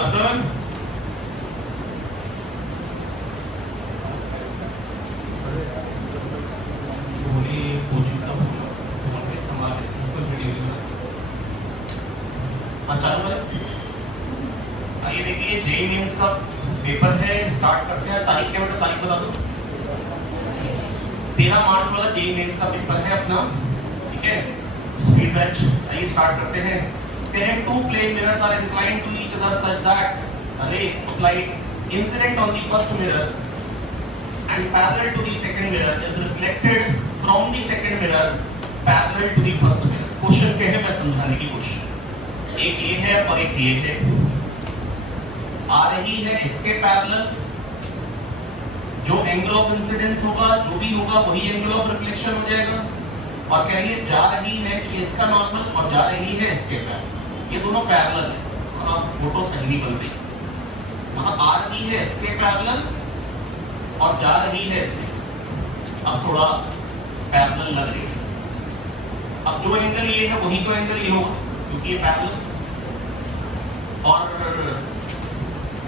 अब्दुल चालू करें। आइए देखिए जेईई मेंस का पेपर है, स्टार्ट करते हैं। तारीख क्या बेटा, तारीख बता दो। 13 मार्च वाला जेईई मेंस का पेपर है अपना, ठीक है। स्पीड बैच, आइए स्टार्ट करते हैं। Can two plane mirrors are inclined to each other such that a ray of light incident on the first mirror and parallel to the second mirror is reflected from the second mirror parallel to the first mirror। Question क्या है मैं समझाने की कोशिश, एक ये है और एक ये है। आ रही है इसके पैरेलल, जो एंगल ऑफ इंसिडेंस होगा जो भी होगा वही एंगल ऑफ रिफ्लेक्शन हो जाएगा। और कह रही है जा रही है कि इसका नॉर्मल और जा रही है इसके पैरेलल, ये दोनों पैरेलल है। अब फोटो सही नहीं बन रही, मतलब आ रही है इसके पैरेलल और जा रही है इसके, अब थोड़ा पैरेलल लग रही है। अब जो एंगल ये है वही तो एंगल ये होगा क्योंकि ये पैरेलल, और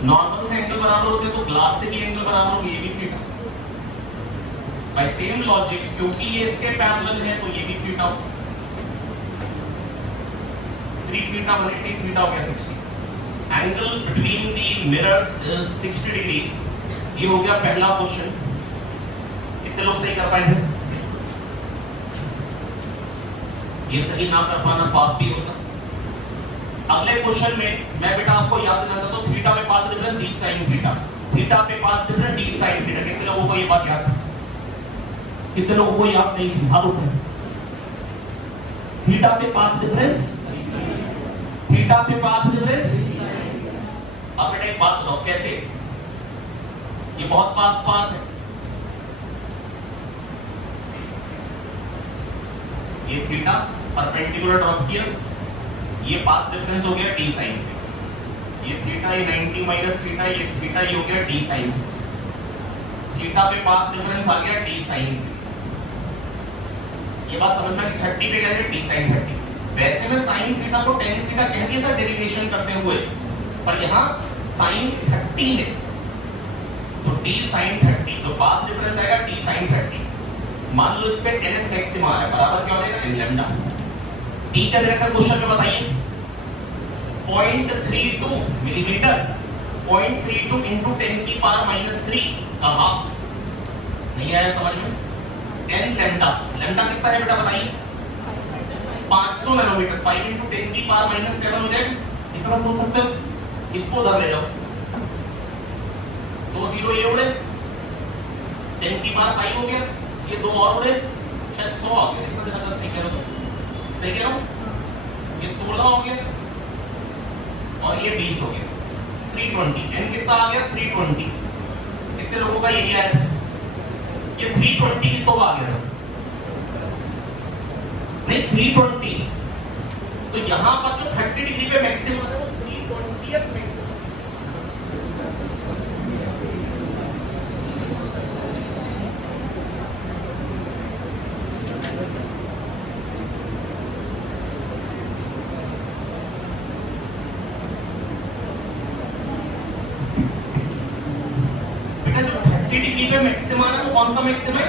नॉर्मल से एंगल बराबर होते तो ग्लास से भी एंगल बराबर होगी, ये भी थीटा। बाय सेम लॉजिक क्योंकि ये इसके पैरेलल है तो ये भी थीटा होगा। 3 थीटा 180 थीटा हो गया 60। Angle between the mirrors is 60 degree. ये हो गया पहला क्वेश्चन। कितने लोग सही कर पाएंगे? ये सही ना कर पाना पाप भी होता। अगले क्वेश्चन में मैं बेटा आपको याद दिलाता तो थीटा पे path difference d sin theta, theta पे path difference d sin theta. कितने लोगों को ये बात याद है? कितने लोगों को याद नहीं थी? हाथ उठाएं। थीटा पे पाथ डिफरेंस, थीटा पे पाथ डिफरेंस। अब बेटा एक बात बताओ कैसे, ये बहुत पास है। ये थीटा परपेंडिकुलर ड्रॉप किया, ये पाथ डिफरेंस हो गया d sin थीटा। ये थीटा, ये 90 माइनस थीटा, ये थीटा, ये हो गया d sin थीटा पे पाथ डिफरेंस आ गया d sin। ये बात समझना कि 30 पे क्या है d sin 30। वैसे में sin थीटा को tan थीटा कह दिया था डेरिवेशन करते हुए, पर यहाँ sin 30 है तो d sin 30, तो पाथ डिफरेंस आएगा d sin 30। मान लो इस पे tan मैक्सिमा है, बराबर क्या हो जाएगा n लैम्डा। टी का डायरेक्ट क्वेश्चन में बताइए 0.32 मिलीमीटर, 0.32 into 10 की पावर -3 का हाफ। नहीं आया समझ में? n लैम्डा, लैम्डा कितना है बेटा बताइए? 500 नैनोमीटर। 5 into 10 की पावर -7 हो जाएगा। इतना सोच सकते हो? इसको उधर ले जाओ, 2 0 ये उड़े, 10 की पावर 5 हो गया, ये 2 और उड़े, शायद 100 आ गया। कितना देखा? सही कह रहे हो? सही कह रहा हूं? ये 16 हो गया और ये 20 हो गया, 320। n कितना आ गया? 320। कितने लोगों का यही आया था? ये 320 कितनों का आ गया था? नहीं 320। तो यहां पर जो 30 डिग्री पे मैक्सिमम है वो 320 मैक्सिमम। डिग्री पे मैक्सिमा है वो कौन सा मैक्सिमा है?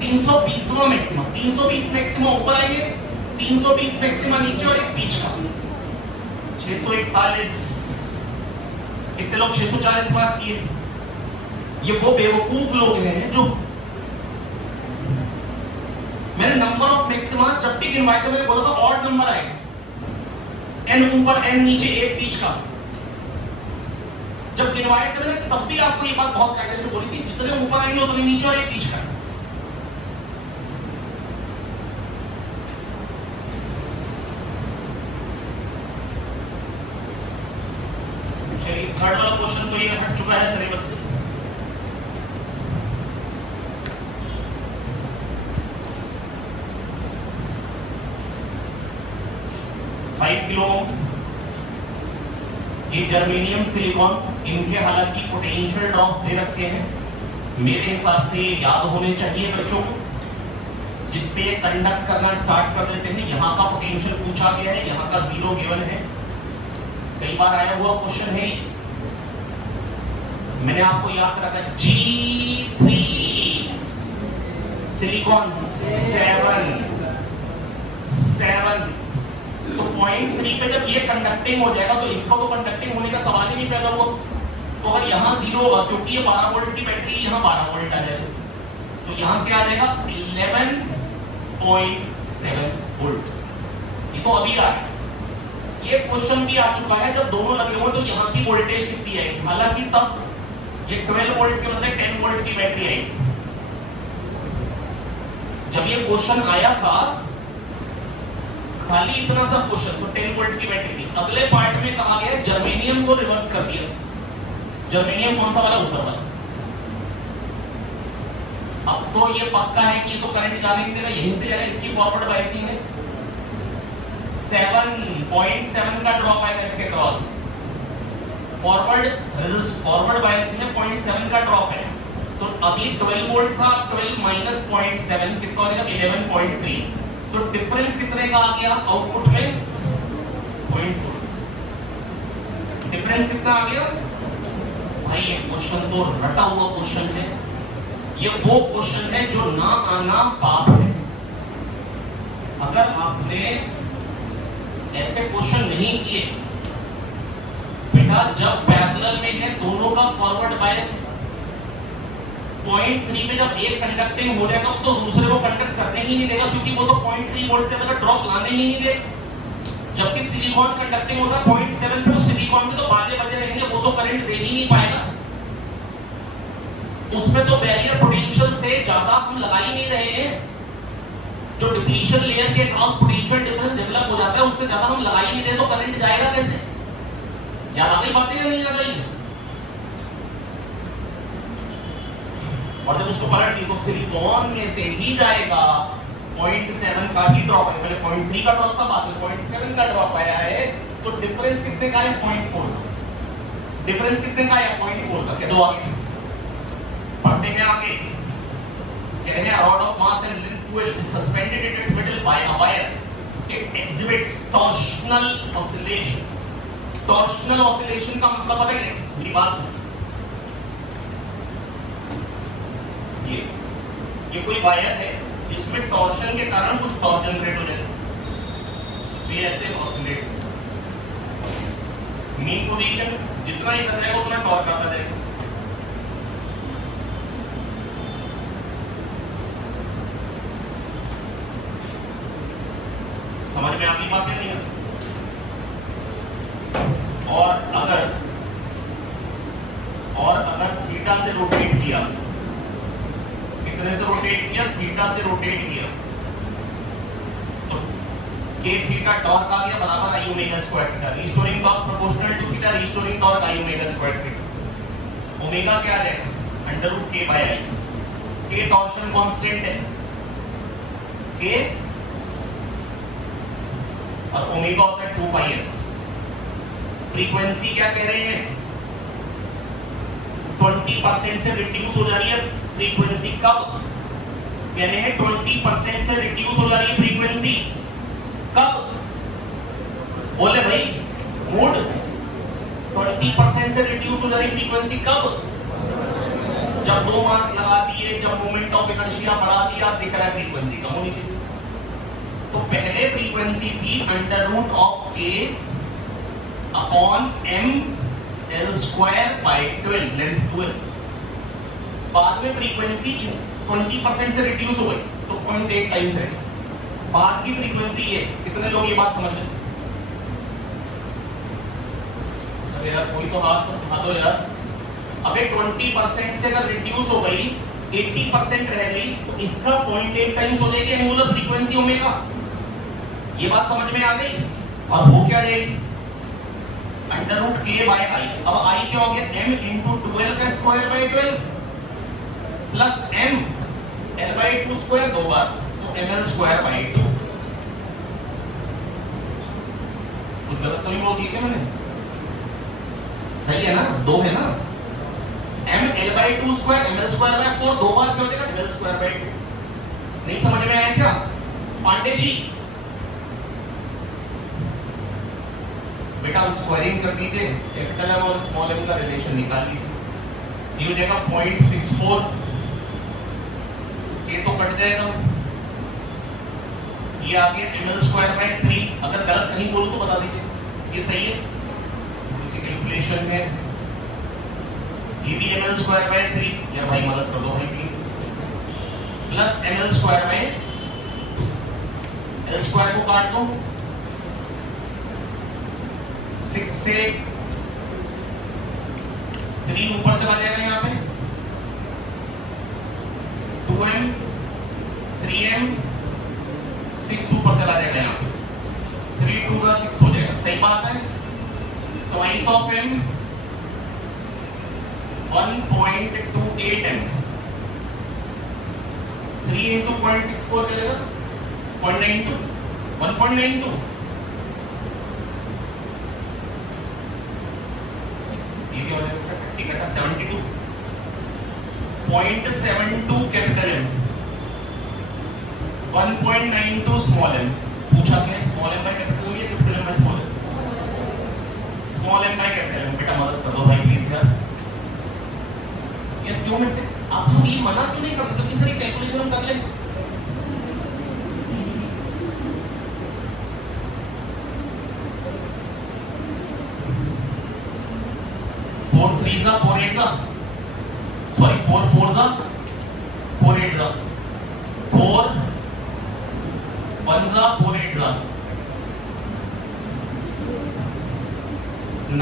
320वां मैक्सिमा। 320 मैक्सिमा ऊपर आएंगे, 320 मैक्सिमा नीचे और एक बीच का 641। कितने लोग 640 मार्क किए? ये वो बेवकूफ लोग हैं जो मैंने नंबर ऑफ मैक्सिमा जब भी गिनवाए थे मैंने बोला था ऑड नंबर आएगा, n ऊपर n नीचे एक बीच का। जब गिनवाए थे मैंने तब भी आपको ये बात बहुत कायदे से बोली थी, जितने ऊपर आएंगे उतने नीचे और एक बीच का। चलिए थर्ड वाला क्वेश्चन तो ये हट चुका है सिलेबस से। किलो ये जर्मेनियम सिलिकॉन, इनके हालांकि पोटेंशियल ड्रॉप दे रखे हैं, मेरे हिसाब से याद होने चाहिए बच्चों को। जिस पे कंडक्ट करना स्टार्ट कर देते हैं, यहाँ का पोटेंशियल पूछा गया है, यहाँ का 0 गिवन है, कई बार आया हुआ क्वेश्चन है, मैंने आपको याद रखा G3 सिलिकॉन 7 तो 0.3 पे जब ये कंडक्टिंग हो जाएगा तो इसका तो कंडक्टिंग होने का सवाल ही नहीं पैदा हुआ। तो अगर यहाँ 0 होगा क्योंकि ये 12 वोल्ट की बैटरी, यहाँ 12 वोल्ट आ जाएगा, तो यहाँ क्या आ जाएगा 11.7 वोल्ट। ये तो अभी आ ये क्वेश्चन भी आ चुका है, जब दोनों लगे हुए तो यहाँ की वोल्टेज कितनी आएगी, हालांकि तब ये 12 वोल्ट के मतलब 10 वोल्ट की बैटरी आएगी। जब ये क्वेश्चन आया था खाली इतना सा क्वेश्चन तो 10 वोल्ट की बैटरी थी। अगले पार्ट में कहा गया जर्मेनियम को रिवर्स कर दिया। जर्मेनियम कौन सा वाला, ऊपर वाला। अब तो ये पक्का है कि ये तो करंट जाने नहीं देगा, यहीं से जाएगा, इसकी फॉरवर्ड बायसिंग है। 7.7 का ड्रॉप आएगा इसके क्रॉस, फॉरवर्ड बायसिंग में 0.7 का ड्रॉप है। तो अभी 12 वोल्ट था, 12 माइनस 0.7 कितना हो जाएगा 11.3। तो डिफरेंस कितने का आ गया आउटपुट में 0.4। डिफरेंस कितना आ गया भाई। ये क्वेश्चन तो रटा हुआ क्वेश्चन है, ये वो क्वेश्चन है जो ना आना पाप है। अगर आपने ऐसे क्वेश्चन नहीं किए बेटा, जब पैरेलल में है दोनों का फॉरवर्ड बायस 0.3 पे जब एक कंडक्टिंग हो जाएगा तो दूसरे को कंडक्ट करने ही नहीं देगा, क्योंकि वो तो 0.3 वोल्ट से ज्यादा ड्रॉप लाने ही नहीं दे। जबकि सिलिकॉन कंडक्टिंग होगा 0.7 पे, सिलिकॉन के तो बाजे बजे रहेंगे, वो तो करंट दे ही नहीं पाएगा। उसमें तो बैरियर पोटेंशियल से ज्यादा हम लगा ही नहीं रहे हैं। जो डिप्लीशन लेयर के क्रॉस पोटेंशियल डिफरेंस डेवलप हो जाता है उससे ज्यादा हम लगा ही नहीं रहे, तो करंट जाएगा कैसे? याद आ गई बातें या नहीं आ गई? और जब उसको पलट दी तो सिलिकॉन में से ही जाएगा 0.7 का ही ड्रॉप है। पहले 0.3 का ड्रॉप था, बाद में 0.7 का ड्रॉप आया है। तो डिफरेंस कितने का है 0.4। डिफरेंस कितने का है 0.4 का। कह दो आगे पढ़ते हैं आगे। कह रहे हैं rod of mass and length 12 is suspended at its middle by a wire. It exhibits torsional oscillation. Torsional oscillation का मतलब पता है? मेरी बात सुन, ये कोई वायर है जिसमें टॉर्शन के कारण कुछ टॉर्क जनरेट हो जाए, ये ऐसे ऑसिलेट। मीन पोजीशन जितना इधर जाएगा उतना टॉर्क आता जाएगा। समझ में आती बात है नहीं? और अगर थीटा से रोटेट किया, कितने से रोटेट किया? थीटा से रोटेट किया, तो k थीटा टॉर्क आ गया बराबर i omega square theta. Restoring torque proportional to theta, restoring torque i omega square theta. Omega क्या है? √k/i। k टॉर्शन कांस्टेंट है, k और ओमेगा होता है 2πf। फ्रीक्वेंसी क्या कह रहे हैं? 20% से रिड्यूस हो जा रही है फ्रीक्वेंसी। कब कह रहे हैं? 20% से रिड्यूस हो जा रही है फ्रीक्वेंसी। कब बोले भाई? मूड 20% से रिड्यूस हो जा रही फ्रीक्वेंसी कब? जब दो मास लगा दिए, जब मोमेंट ऑफ इनर्शिया बढ़ा दिया, दिख रहा है फ्रीक्वेंसी कम होनी चाहिए। तो पहले फ्रीक्वेंसी थी √k अपॉन ml²/12 लेंथ 12। बाद में फ्रीक्वेंसी इस 20% से रिड्यूस हो गई तो 0.8 टाइम्स है। बाद की फ्रीक्वेंसी ये, कितने लोग ये बात समझ गए? अरे यार कोई तो हाथ उठा दो यार। अबे 20% से अगर रिड्यूस हो गई 80% रह गई तो इसका 0.8 टाइम्स हो जाएगी एंगुलर फ्रीक्वेंसी ओमेगा। ये बात समझ में आ गई? और वो क्या रहेगी? √k/i। अब i क्या हो गया? m × 12 का स्क्वायर/12 प्लस m l/2 स्क्वायर दो बार तो ml²/2। कुछ गलत तो नहीं बोल दिया क्या मैंने? सही है ना? दो है ना? m l/2 स्क्वायर ml²/4 दो बार क्या हो जाएगा? ml²/2। नहीं समझ में आया क्या पांडे जी? बेटा आप स्क्वायरिंग कर दीजिए, कैपिटल एम और स्मॉल एम का रिलेशन निकाल लीजिए। ये हो जाएगा 0.64, ये तो कट जाएगा, ये आ गया ml²/3। अगर गलत कहीं बोलूं तो बता दीजिए, ये सही है, इसी कैलकुलेशन है। ये भी ml²/3, या भाई मदद कर दो भाई प्लीज, प्लस ml²/2, L² को काट दो, 6 से 3 ऊपर चला जाएगा यहाँ पे, 2m 3m 6 ऊपर चला जाएगा यहाँ पे, 3 2 का 6 हो जाएगा, सही बात है। Twice of m 1.28m, 3 into 0.64 क्या जाएगा 0.92, 1.92, ये क्या हो जाएगा ठीक है 72, 0.72 कैपिटल M, 1.92 स्मॉल m। पूछा क्या है, small m by capital M या capital M by small m? Small m by capital M। बेटा मदद कर दो भाई प्लीज यार क्यों मेरे से आप लोग ये मना क्यों नहीं करते, जबकि सर ये कैलकुलेशन हम कर लें। फोर 3 जा 4 8 जा, सॉरी 4 4 जा 4 8 जा, 4 1 जा 4 8 जा,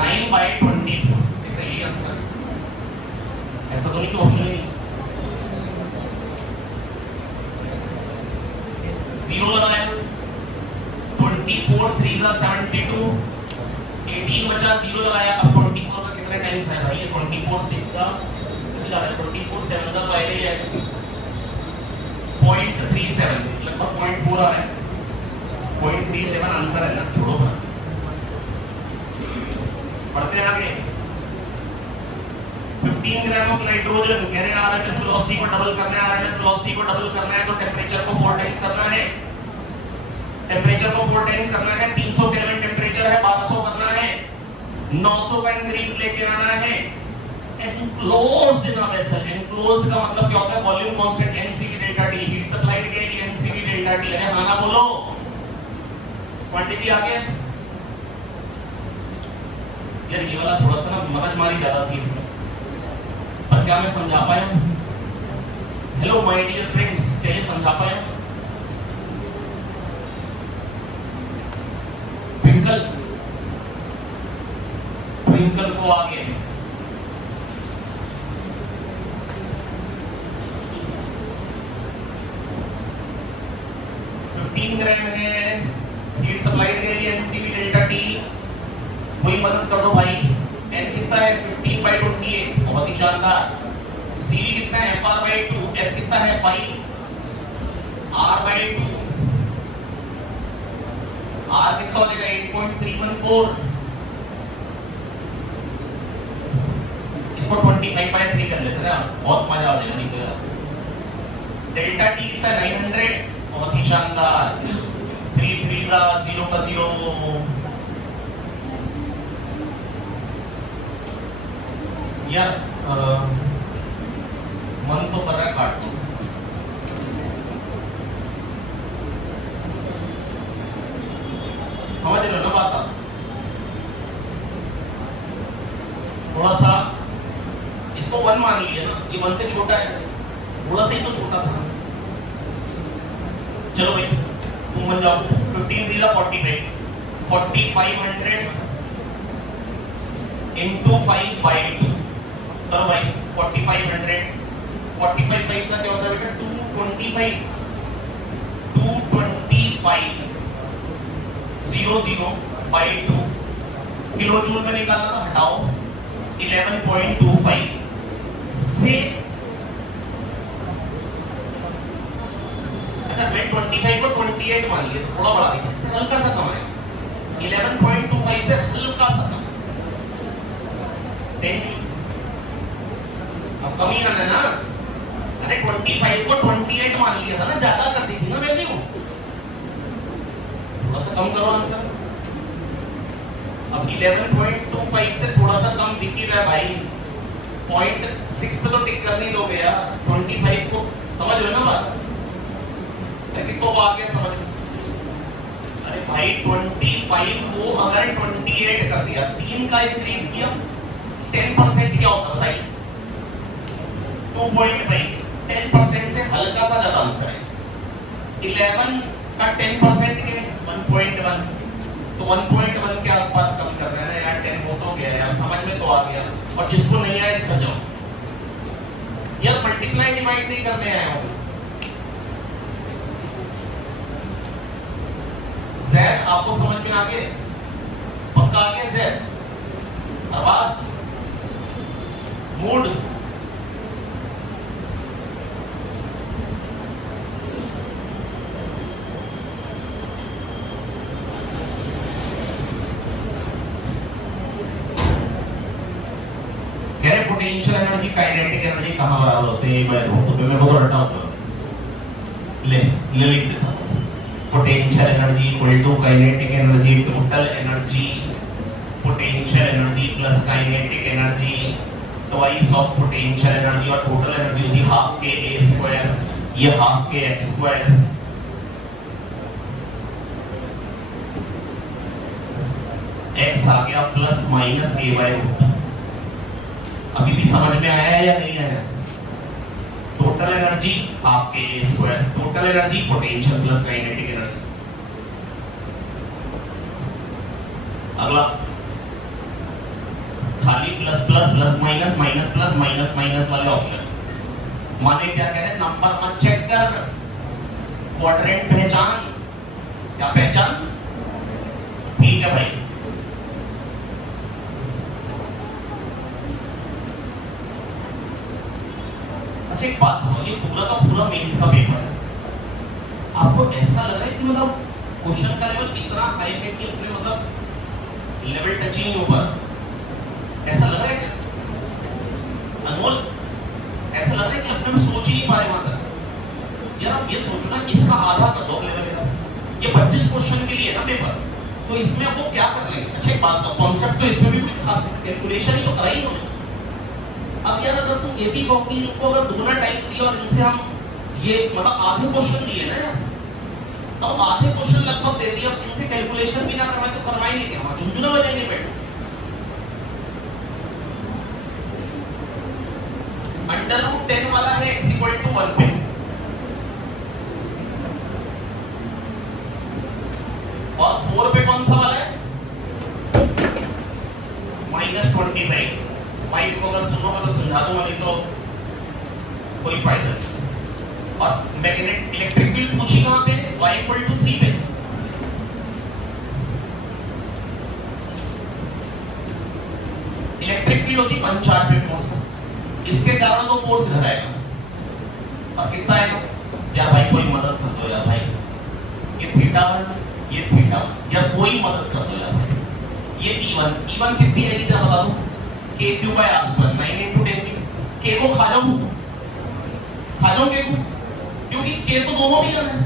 9/24। देखा ये आंसर, ऐसा तो नहीं कि ऑप्शन नहीं, 0 लगाया, 24 3 जा 72, 18 बचा, 0 लगाया, अब 24 का कितने टाइम्स है भाई, ये 24 6 का कितना है, 24 7 का पहले ही है 0.37, लगभग 0.4 आ रहा है, 0.37 आंसर है ना, छोड़ो बना, पढ़ते हैं आगे। 15 ग्राम ऑफ नाइट्रोजन, कह रहे हैं आरएमएस वेलोसिटी को डबल करना है, आरएमएस वेलोसिटी को डबल करना है तो टेंपरेचर को 4 टाइम्स करना है, टेंपरेचर को 4 टाइम्स करना है, 300 केल्विन टेंपरेचर है, 1200 करना है, 900 का इंक्रीज लेके आना है। Enclosed in a vessel, enclosed का मतलब क्या होता है, volume constant NCV delta T, heat supplied के लिए एनसीवी डेल्टा टी। अरे हाँ ना बोलो, क्वांटिटी आ गया यार, ये वाला थोड़ा सा ना मगजमारी ज्यादा थी इसमें, पर क्या मैं समझा पाया हूं? हेलो माय डियर फ्रेंड्स, क्या ये समझा पाया हूं? ट्विंकल ट्विंकल को आगे 15 ग्राम है, हीट सप्लाइड के लिए एनसीवी डेल्टा टी, कोई मदद कर दो भाई। n कितना है 15/28, बहुत ही शानदार। cv कितना है fr/2, f कितना है 5 r/2, r कितना हो जाएगा 8.314, इसको 25/3 कर लेते हैं ना, बहुत मजा आ जाएगा नहीं तो यार। डेल्टा टी कितना 900, बहुत ही शानदार, 3 3 का 0 का 0 यार, मन तो कर रहा है काट दो, समझ लो ना बात। थोड़ा सा इसको 1 मान लिया ना, ये 1 से छोटा है, थोड़ा सा ही तो छोटा था। चलो भाई तुम बन जाओ, 15 3 का 45, 4500 into 5/2 करो भाई, 4500, 45 का क्या होता है बेटा 225, 00/2 किलो जूल में निकालना था, हटाओ 11.25 से, अच्छा मैं 25 को 28 मान लिया, थोड़ा बढ़ा दिया, इससे हल्का सा कम है, 11.25 से हल्का सा कम, अब कमी आना ना। अरे 25 को 28 मान लिया था ना, ज्यादा कर दी थी ना वैल्यू, थोड़ा सा कम करो आंसर। अब अब 11.25 से थोड़ा सा कम दिख ही रहा है भाई, 0.6 पे तो टिक कर नहीं दोगे यार। 25 को समझ रहे हो ना बात, कितना आगे समझ। अरे भाई 25 को अगर 28 कर दिया, 3 का इंक्रीज किया, 10% क्या होता है भाई? 2.5, 10% से हल्का सा ज्यादा आंसर है। 11 का 10% के 1.1, तो 1.1 के आसपास कम कर रहे हैं यार। 10 हो तो गया यार, समझ में तो आ गया। और जिसको नहीं आया घर जाओ यार, मल्टीप्लाई डिवाइड नहीं करने आया हूं। ज़ेड आपको समझ में आ गया? पक्का आ गया ज़ेड? आवाज, mood, potential energy kinetic energy कहां बराबर होते हैं? मैं बहुत रटा हूं, ले लिख देता हूं। Potential energy equal to kinetic energy total energy, potential energy plus kinetic energy twice of potential energy, और टोटल एनर्जी होती है हाफ के a स्क्वायर, ये हाफ के x स्क्वायर। x आ गया plus minus a by root. अभी भी समझ में आया है या नहीं आया? टोटल एनर्जी आपके a square, total energy potential plus kinetic energy. अगला खाली plus plus plus minus minus plus minus minus वाले ऑप्शन। माने क्या कह रहे हैं? नंबर मत चेक कर, क्वाड्रेंट पहचान। क्या पहचान? ठीक है भाई। अच्छा एक बात बताओ, ये पूरा का पूरा मेंस का पेपर है, आपको ऐसा लग रहा है कि मतलब क्वेश्चन का लेवल इतना हाई है कि अपने मतलब लेवल टच ही नहीं हो पा रहा? ऐसा लग रहा है क्या अनमोल? ऐसा लग रहा है कि अपने में सोच ही नहीं पा रहे वहां तक? यार आप ये सोचो ना, इसका आधा कर दो लेवल का। ये 25 क्वेश्चन के लिए है ना पेपर, तो इसमें वो क्या कर लेंगे? अच्छा एक बात बताओ, कॉन्सेप्ट तो इसमें भी कोई खास कैलकुलेशन ही तो करा ही उन्होंने। अब यार अगर तुम एटी कॉपी को अगर दुगना टाइम दिया और इनसे हम ये मतलब आधे क्वेश्चन दिए ना यार, अब आधे क्वेश्चन लगभग दे दिए, अब इनसे कैलकुलेशन भी ना करवाए तो करवाएंगे क्या? हम झुंझुना बजाएंगे बैठ। अंडर रूट 10 वाला है x इक्वल टू 1 पे, और 4 पे कौन सा वाला है? -25। भाई को अगर सुनोगे तो समझा दूंगा, नहीं तो कोई फायदा नहीं। और मैग्नेट इलेक्ट्रिक फील्ड पूछी कहां पे? y इक्वल टू 3 पे। इलेक्ट्रिक फील्ड होती 1 चार्ज पे फोर्स, इसके कारण तो फोर्स इधर आएगा। और कितना आएगा यार? भाई कोई मदद कर दो यार भाई, ये θ1 ये θ1 यार, कोई मदद कर दो यार भाई। ये E1 कितनी आएगी जरा बता दो? k3 by r2 9 into 10 k को खा जाऊं k को, क्योंकि k तो दोनों भी लेना है।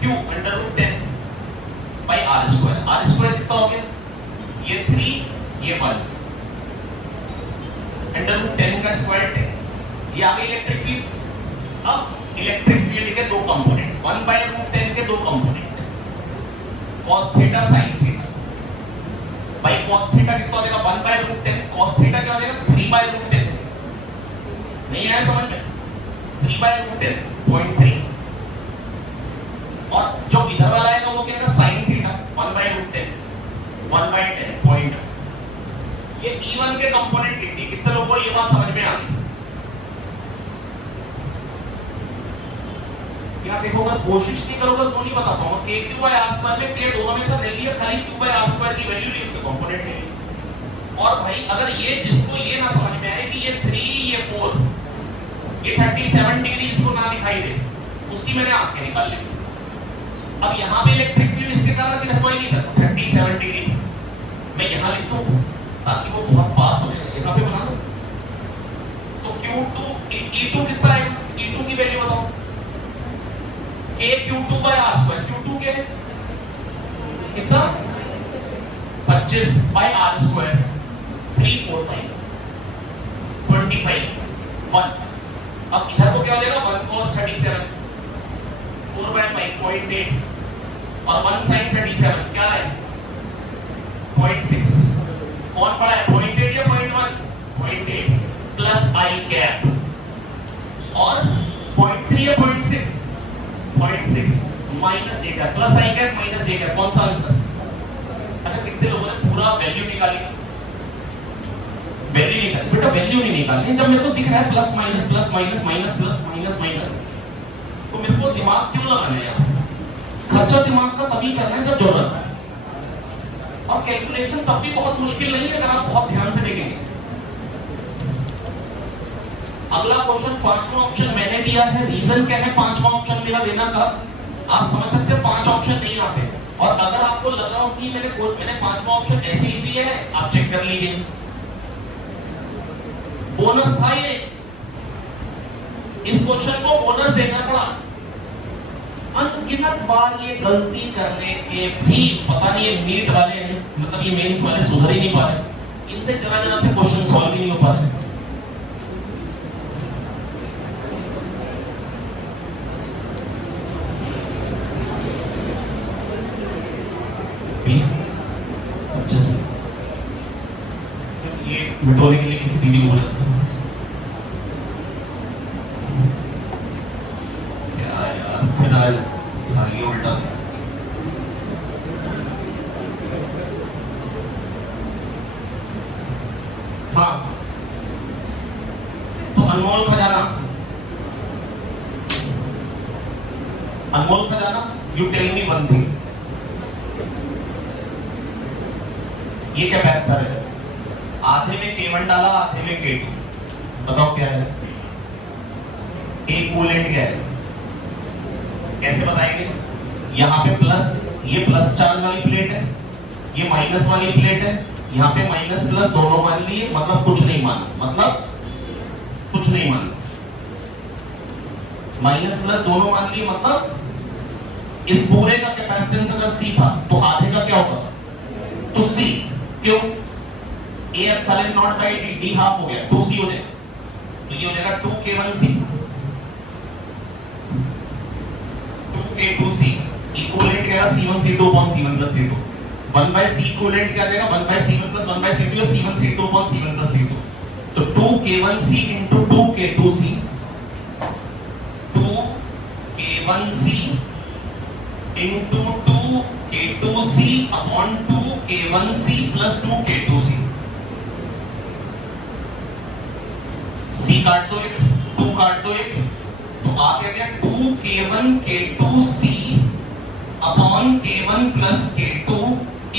q under root 10 by r2 कितना हो गया? ये 3 ये 1 अंडर रूट 10 का स्क्वायर 10। ये आ गई इलेक्ट्रिक फील्ड। अब इलेक्ट्रिक फील्ड के दो कंपोनेंट, 1 by रूट 10 के दो component, cos theta sin theta. भाई cos थीटा कितना हो जाएगा? 1 by रूट 10। cos थीटा क्या हो जाएगा? 3 by रूट 10। नहीं आया समझ में? 3 by रूट 10 0.3। और जो इधर वाला आएगा वो क्या आएगा? sin theta 1 by root 10 1 by 10 point. ये E1 के कंपोनेंट कितने लोगों को ये बात समझ में आ गई? यार देखो, अगर कोशिश नहीं करोगे तो नहीं बता पाऊंगा। k q by r square में k दोनों में से ले लिया, खाली q बाय r स्क्वायर की वैल्यू ली, उसके कंपोनेंट ले। और भाई अगर ये जिसको ये ना समझ में आए कि ये 3 ये 4 ये 37 डिग्री इसको ना दिखाई दे, उसकी मैंने आंखें निकाल ली। अब यहाँ पे इलेक्ट्रिक फील्ड इसके कारण किधर पहुंचेगी? 37 डिग्री। मैं यहाँ लिख दूं ताकि वो बहुत पास हो जाए, यहाँ पे बना दो। तो Q2 E2 कितना आएगा? E2 की वैल्यू बताओ। k Q2 by r square, Q2 क्या है? कितना? 25 by r square 3 4 5 25 1. अब इधर को क्या हो जाएगा 1 cos 37 4 by 5 0.8 और 1 sin 37 क्या है 0.6. कौन पड़ा है 0.8 या 0.1 0.8 प्लस i कैप और 0.3 या 0.6 0.6 minus j cap plus i cap minus j cap. कौन सा आंसर? अच्छा कितने लोगों ने पूरा वैल्यू निकाली? वैल्यू निकाली बेटा, वैल्यू नहीं निकालनी. जब मेरे को दिख रहा है plus minus plus minus minus plus minus minus तो मेरे को दिमाग क्यों लगाना है यार? खर्चा दिमाग का तभी करना है जब जरूरत है. और कैलकुलेशन तब भी बहुत मुश्किल नहीं है अगर आप बहुत ध्यान से देखेंगे. अगला क्वेश्चन पांचवा ऑप्शन मैंने दिया है. रीजन क्या है पांचवा ऑप्शन मेरा देना का? आप समझ सकते हैं 5 ऑप्शन नहीं आते. और अगर आपको लग रहा हो कि मैंने पांचवा ऑप्शन ऐसे ही दिया है, आप चेक कर लीजिए. बोनस था ये, इस क्वेश्चन को बोनस देना पड़ा. अनगिनत बार ये गलती करने के भी पता नहीं ये नीट वाले हैं, मतलब ये मेंस वाले सुधर ही नहीं पा रहे. इनसे जरा जरा से क्वेश्चन सॉल्व ही नहीं हो पा रहे. ये बिटोरे के लिए किसी दीदी को बोला क्या यार, फिर आज ये उल्टा सा. हाँ तो अनमोल खजाना, अनमोल खजाना, you tell me one thing. ये क्या फैक्टर है? आधे में K1 डाला, आधे में K2. बताओ क्या है? इक्विवेलेंट क्या है? कैसे बताएंगे? यहाँ पे प्लस, ये प्लस चार्ज वाली प्लेट है, ये माइनस वाली प्लेट है. यहाँ पे माइनस प्लस दोनों मान लिए, मतलब कुछ नहीं माना, मतलब कुछ नहीं माना. माइनस प्लस दोनों मान लिए, मतलब इस पूरे का कैपेसिटेंस अगर C था तो आधे का क्या होगा? तो C. क्यों? A epsilon naught by D half हो गया, 2C हो जाएगा. तो ये हो जाएगा 2K1C 2K2C इक्विवेलेंट क्या है? C1C2 upon C1 plus C2. 1/C equivalent क्या देगा? 1/C1 plus 1/C2 या C1C2 upon C1 plus C2. तो 2K1C into 2K2C 2K1C into 2K2C upon 2K1C plus 2K2C. C काट दो एक, 2 काट दो एक, तो आ क्या गया 2K1 K2C upon K1 plus K2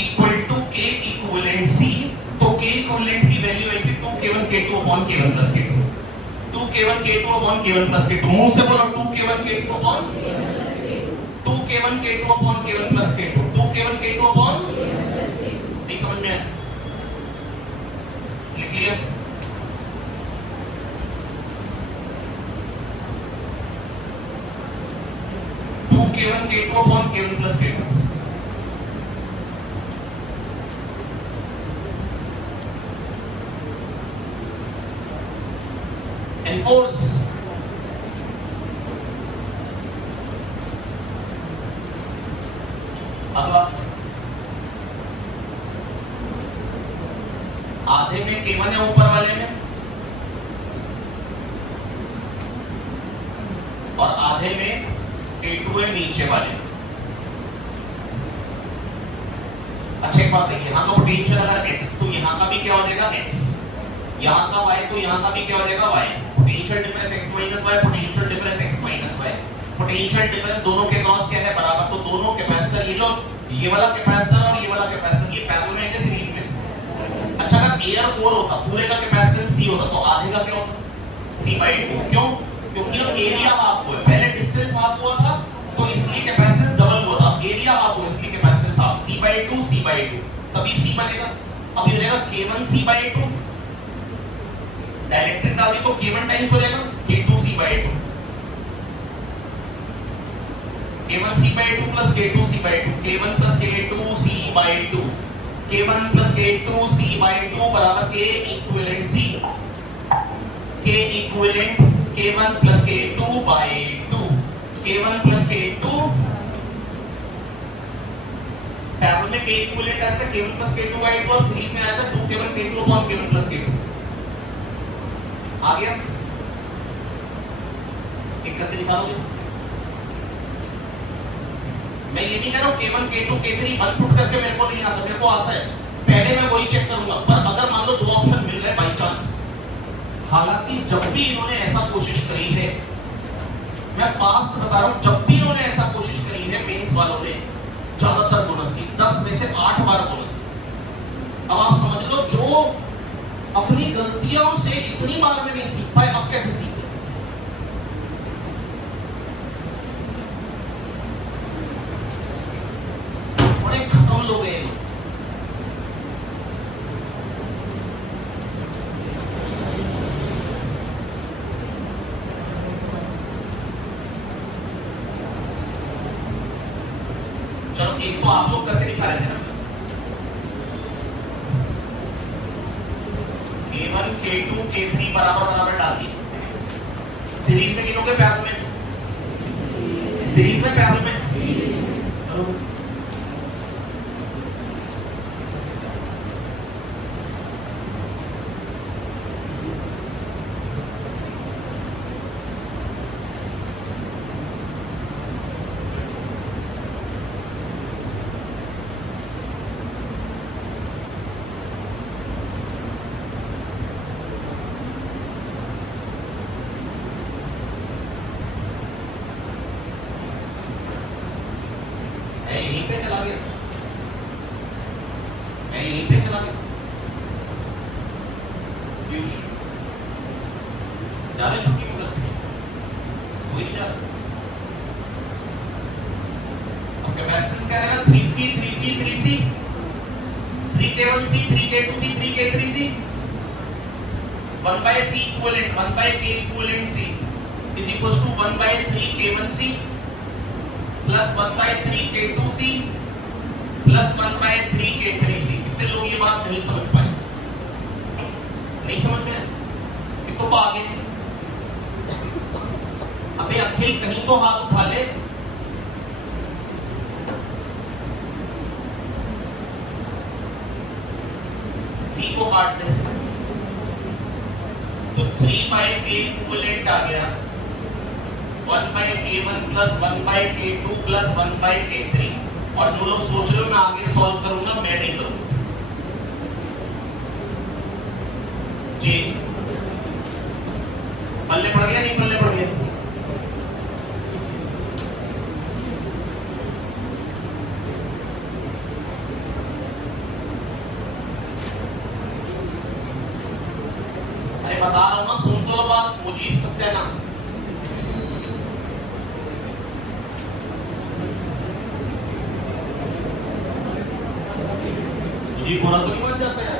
equal to K equivalent C. तो K equivalent की वैल्यू आई थी 2K1 K2 upon K1 plus K2. 2K1 K2 upon K1 plus K2. मुंह से बोलो 2K1 K2 upon 2K1 K2 upon K1 plus K2. 2K1 K2 upon नहीं समझ में आया? लिख लिया? K1 K2 upon K1 plus K2. Enforce. अगला आधे में K1 है ऊपर वाले में और आधे में K2 है नीचे वाले. अच्छा एक बात है, यहाँ का पोटेंशियल अगर x तो यहाँ का भी क्या हो जाएगा x, यहाँ का y तो यहाँ का भी क्या हो जाएगा y. Potential difference x minus y, potential difference x minus y. Potential difference दोनों के क्रॉस क्या है? बराबर. तो दोनों कैपेसिटर, ये जो ये वाला कैपेसिटर और ये वाला कैपेसिटर ये पैरेलल में है सीरीज में. अच्छा अगर एयर कोर होता, पूरे का कैपेसिटेंस C होता तो आधे का क्या होता? C/2. क्यों? क्योंकि अब एरिया हाफ हुआ, पहले डिस्टेंस हाफ हुआ था तो इसलिए कैपेसिटेंस डबल हुआ था. एरिया हाफ हुआ इसलिए कैपेसिटेंस हाफ. C/2 C/2 तभी C बनेगा. अब ये हो जाएगा K1 C/2. डायरेक्ट्रिक डाल दी तो K1 टाइम्स हो जाएगा K2 C/2. K1 C/2 plus K2 C/2. K1 plus K2 C/2. K1 plus K2 C by 2 बराबर K equivalent C, K equivalent K1 plus K2 by 2, K1 plus K2 parallel में K equivalent आया था K1 plus K2 by 2 और series में आया था 2 K1 K2 upon K1 plus K2। आ गया? एक करके दिखा दोगे? मैं ये नहीं कह रहा हूं K1 K2 K3 one put करके मेरे को नहीं आता, मेरे को आता है, पहले मैं वही चेक करूंगा। पर अगर मान लो दो ऑप्शन मिल रहे बाय चांस, हालांकि जब भी इन्होंने ऐसा कोशिश करी है, मैं पास्ट बता रहा हूं, जब भी इन्होंने ऐसा कोशिश करी है मेंस वालों ने, ज्यादातर बोनस दी, 10 में से 8 बार बोनस दी। अब आप समझ लो जो अपनी गलतियों से इतनी बार में नहीं सीख पाए, अब कैसे सीखे? बड़े खत्म लोग हैं। चलो एक तो आप लोग करके दिखा रहे थे ना, K1 K2 K3 बराबर बराबर डाल दिए। सीरीज में गिनोगे पैरेलल में? सीरीज में पैरेलल में? यहीं पे चला गया, मैं यहीं पे चला गया। पीयूष जा रहे छुट्टी में, कोई नहीं जा रहा। अब कैपेसिटेंस क्या रहेगा? 3C 3C 3C 3K1C 3K2C 3K3C 1 by C equivalent 1 by K equivalent C is equals to 1 by 3K1C plus 1 by 3K2C plus 1 by 3K3C। कितने लोग ये बात नहीं समझ पाए? नहीं समझ में? एक तो आगे, अबे अखिल कहीं तो हाथ उठा ले। C को काट दे तो 3 by K इक्विवेलेंट आ गया 1 by K1 plus 1 by K2 plus 1 by K3। और जो लोग सोच रहे हो मैं आगे सॉल्व करूंगा, मैं नहीं करूंगा। जी पल्ले पड़ गया? नहीं पल्ले पड़ गया? अरे बता रहा हूं ना, सुन तो लो बात। मुजीब सक्सेना जी बोला तो नहीं मान जाता है।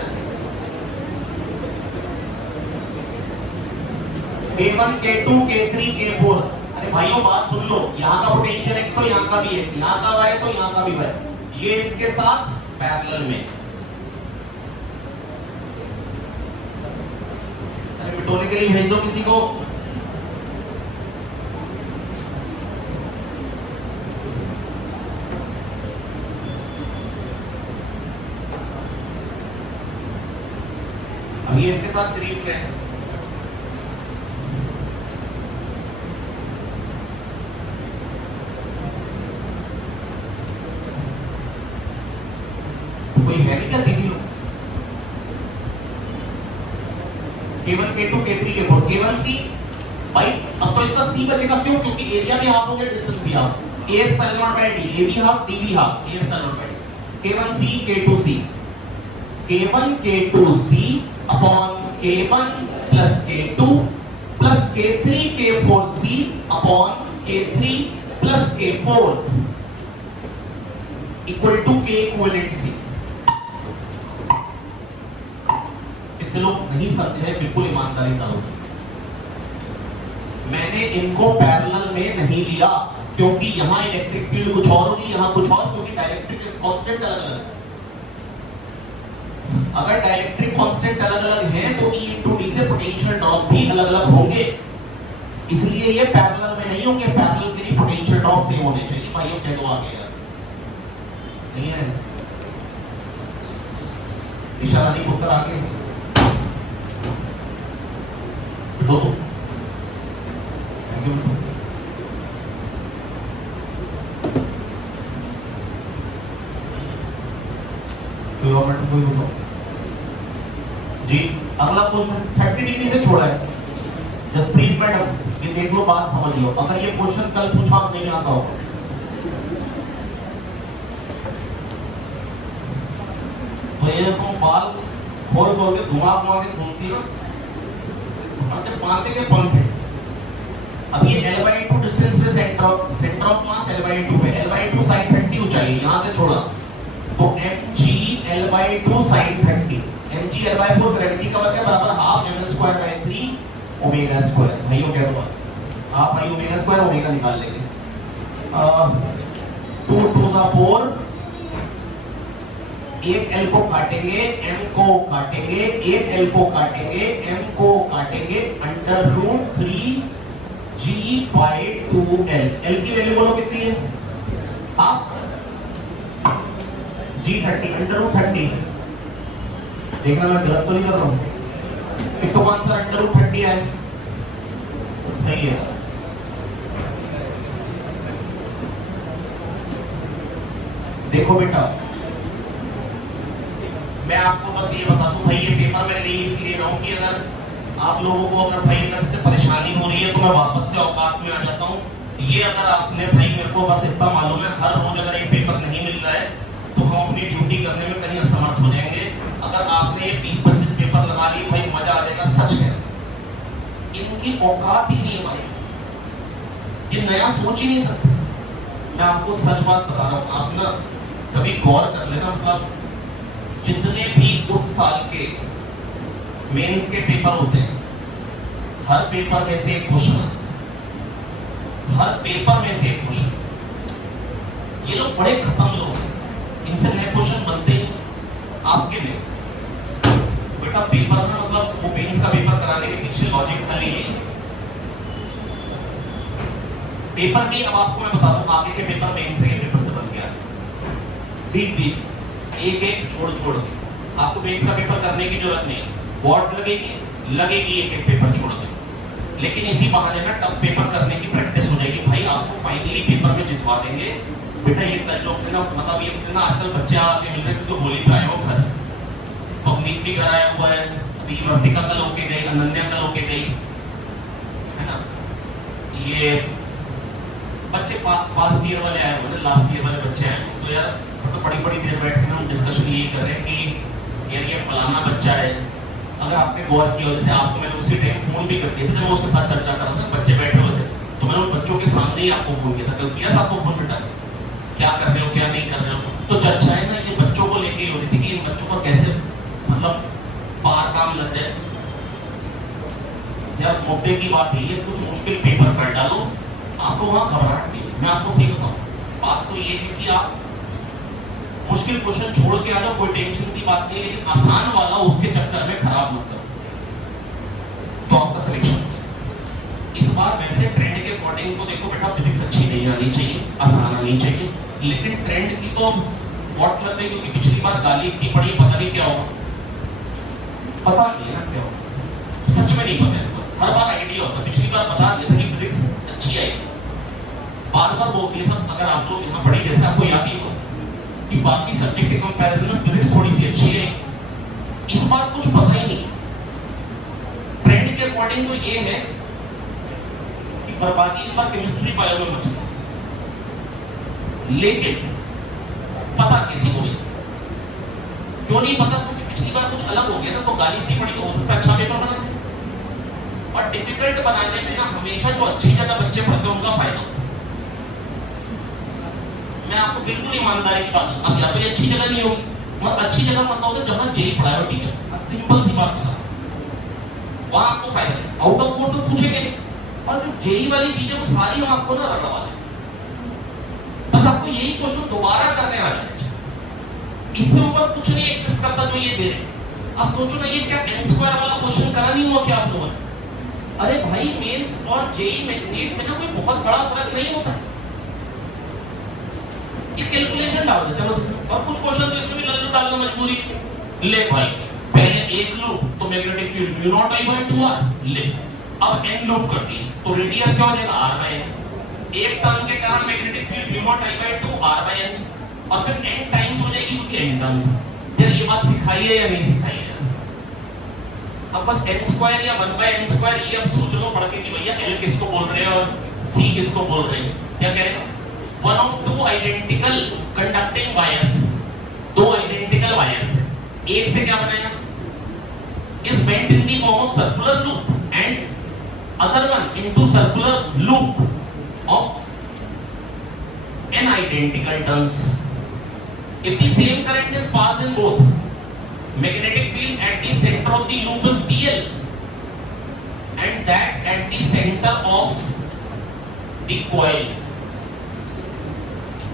K1 K2 K3 K4, अरे भाइयों बात सुन लो, यहाँ का पोटेंशियल x तो यहाँ का भी x, यहाँ का y तो यहाँ का भी y, ये इसके साथ पैरेलल में। अरे मिटोने के लिए भेज दो किसी को। ये इसके साथ सीरीज में है। कोई है नहीं क्या? देखी लो। K1 K2 K3 K4 K1C भाई, अब तो इसका C बचेगा। क्यों? क्योंकि एरिया भी हाफ हो गया, डिस्टेंस भी half. A epsilon naught by D, A भी हाफ, D भी half, A epsilon naught by D। K1C K2C, K1 K2C upon K1 plus K2 plus K3 K4C upon K3 plus K4 equal to K equivalent C। कितने लोग नहीं समझे हैं? बिल्कुल ईमानदारी से होगी। मैंने इनको पैरेलल में नहीं लिया क्योंकि यहाँ इलेक्ट्रिक फील्ड कुछ और होगी, यहाँ कुछ और, क्योंकि डायरेक्ट्रिक कांस्टेंट अलग अलग है। अगर डाइलेक्ट्रिक कांस्टेंट अलग अलग हैं तो E into D से पोटेंशियल ड्रॉप भी अलग अलग होंगे, इसलिए ये पैरेलल में नहीं होंगे। पैरेलल के लिए पोटेंशियल ड्रॉप सेम होने चाहिए। भाइयों कह दो आगे यार, नहीं है इशारा नहीं पुत्र आगे दो। थैंक यू किलोमीटर कोई होगा जी। अगला क्वेश्चन 30 डिग्री से छोड़ा है। जसप्रीत मैडम ये देख लो, बात समझ लो। अगर ये क्वेश्चन कल पूछा नहीं आता हो तो ये तुम बाल खोल खोल के घुमा घुमा के घूमती हो, बांधे के पंखे से। अब ये L/2 डिस्टेंस पे सेंटर ऑफ मास L/2 पे, L/2 sin 30 ऊंचाई, यहां से छोड़ा तो mg L/2 sin 30, mg L/4 gravity का वर्ग है बराबर हाफ ml²/3 ओमेगा स्क्वायर। भाइयों क्या हुआ, half I omega square, omega निकाल लेंगे। 2 2 4, एक L को काटेंगे, M को काटेंगे, एक L को काटेंगे, M को काटेंगे, √3g/2L। L की वैल्यू बोलो कितनी है, हाफ g30 √30। देखना मैं गलत तो नहीं कर रहा हूं, एक तो आंसर √30 है, सही है। देखो बेटा, मैं आपको बस ये बता दूं भाई, ये पेपर मैंने इसलिए रहा हूं कि अगर आप लोगों को अगर भाई अगर इससे परेशानी हो रही है तो मैं वापस से औकात में आ जाता हूं। ये अगर आपने भाई, मेरे को बस इतना मालूम है, हर रोज अगर एक पेपर नहीं मिल रहा है तो हम अपनी ड्यूटी करने में कहीं असमर्थ हो जाएंगे। अगर आपने ये 20-25 पेपर लगा लिए भाई, मजा आ जाएगा। सच है, इनकी औकात ही नहीं है भाई, ये नया सोच ही नहीं सकते। मैं आपको सच बात बता रहा हूं, आप ना कभी गौर कर लेना। मतलब जितने भी उस साल के मेंस के पेपर होते हैं, हर पेपर में से एक क्वेश्चन, हर पेपर में से एक क्वेश्चन। ये लोग बड़े खत्म लोग हैं, इनसे नए क्वेश्चन बनते ही आपके में। बेटा पेपर में मतलब वो मेंस का पेपर कराने के पीछे लॉजिक था नहीं है पेपर की। अब आपको मैं बता दूं, आगे के पेपर मेंस के पेपर से बन गया बीच बीच एक एक छोड़ छोड़ के। आपको मेंस का पेपर करने की जरूरत नहीं, वॉट लगेगी एक एक पेपर छोड़ के, लेकिन इसी बहाने में टफ पेपर करने की प्रैक्टिस हो जाएगी। भाई आपको फाइनली पेपर में जितवा देंगे। बेटा ये कल जो ना मतलब ये ना आजकल बच्चे आके मिल रहे हैं क्योंकि होली पे आए हो घर, पब्लिक भी घर आया हुआ है, अभी वर्तिका कल होके गई, अनन्या कल होके गई है ना। ये बच्चे पास्ट ईयर वाले आए हुए, लास्ट ईयर वाले बच्चे आए हुए, तो यार तो बड़ी देर बैठ के हम डिस्कशन यही कर रहे हैं कि यार ये फलाना बच्चा है। अगर आपने गौर किया, जैसे आपको मैंने उसी टाइम फोन भी कर दिया था जब मैं उसके साथ चर्चा कर रहा था, बच्चे बैठे हुए थे, तो मैंने उन बच्चों के सामने ही आपको फोन किया था। कल किया था आपको फोन, बेटा क्या कर रहे हो क्या नहीं कर रहे हो। तो चर्चा है ना ये बच्चों को लेके हो रही थी कि इन बच्चों का कैसे मतलब पार काम लग जाए। यार मुद्दे की बात यही है, कुछ मुश्किल पेपर कर डालो, आपको वहां घबराहट नहीं। मैं आपको सही बताऊं, बात तो ये है कि आप मुश्किल क्वेश्चन छोड़ के आ जाओ, कोई टेंशन की बात नहीं है, लेकिन आसान वाला उसके चक्कर में खराब मत करो, तो आपका सिलेक्शन हो जाए। इस बार वैसे ट्रेंड के अकॉर्डिंग तो देखो बेटा, फिजिक्स अच्छी नहीं आनी चाहिए, आसान आनी चाहिए, लेकिन ट्रेंड की तो वॉट लग गई, क्योंकि पिछली बार गाली इतनी पड़ी, पता नहीं क्या होगा, पता नहीं है ना क्या होगा, सच में नहीं पता है। हर बार आइडिया होता, पिछली बार बता दिया था कि फिजिक्स अच्छी आई, बार बार बोल दिया था। अगर आप लोग यहाँ पढ़ी रहे थे आपको याद ही होगा कि बाकी सब्जेक्ट के कंपैरिजन में फिजिक्स थोड़ी सी अच्छी है। इस बार कुछ पता ही नहीं। ट्रेंड के अकॉर्डिंग तो ये है कि बर्बादी इस बार केमिस्ट्री बायो में मच गई, लेकिन पता किसी को नहीं। क्यों नहीं पता? क्योंकि पिछली बार कुछ अलग हो गया ना, तो गाली इतनी पड़ी तो हो सकता है अच्छा पेपर बनाते। और डिफिकल्ट बनाने में ना हमेशा जो अच्छी जगह बच्चे पढ़ते हैं उनका फायदा होता है। मैं आपको बिल्कुल ईमानदारी की बात, अब या तो ये अच्छी जगह नहीं होगी, और अच्छी जगह मतलब होता है जहां जेई पढ़ाया हो टीचर, सिंपल सी बात बता, वहां आपको फायदा है। आउट ऑफ कोर्स तो पूछेंगे, और जो जेई वाली चीजें वो सारी हम आपको ना रटवा दें, बस आपको यही क्वेश्चन दोबारा करने आ जाना चाहिए। इससे ऊपर कुछ नहीं एग्जिस्ट करता जो ये दे रहे, अब सोचो ना, ये क्या n स्क्वायर वाला क्वेश्चन करा नहीं हुआ क्या आप लोगों ने? अरे भाई मेंस और जेईई में नीट में ना कोई बहुत बड़ा फर्क नहीं होता, ये कैलकुलेशन डाल देते हैं बस। और कुछ क्वेश्चन तो इसमें भी लल्लू डालना मजबूरी है। ले भाई पहले एक लूप तो magnetic field mu not I bye 2r ले, अब n लूप कर दिए तो रेडियस क्या हो जाएगा r बाय n, एक टर्म के कारण magnetic field mu not I bye 2 r bye n, और फिर n टाइम्स हो जाएगी क्योंकि n टर्म्स। यार ये बात सिखाई है या नहीं सिखाई है? अब बस n स्क्वायर या 1 बाय n स्क्वायर ये अब सोच लो पढ़ के कि भैया l किसको बोल रहे हैं और c किसको बोल रहे हैं। क्या कह रहे हैं? One of two identical conducting wires, दो आइडेंटिकल वायर्स है, एक से क्या बनाया is bent in the form of circular loop and other one into circular loop of n identical turns. If the same current is passed in both, magnetic field at the center of the loop is dl and that at the center of the coil.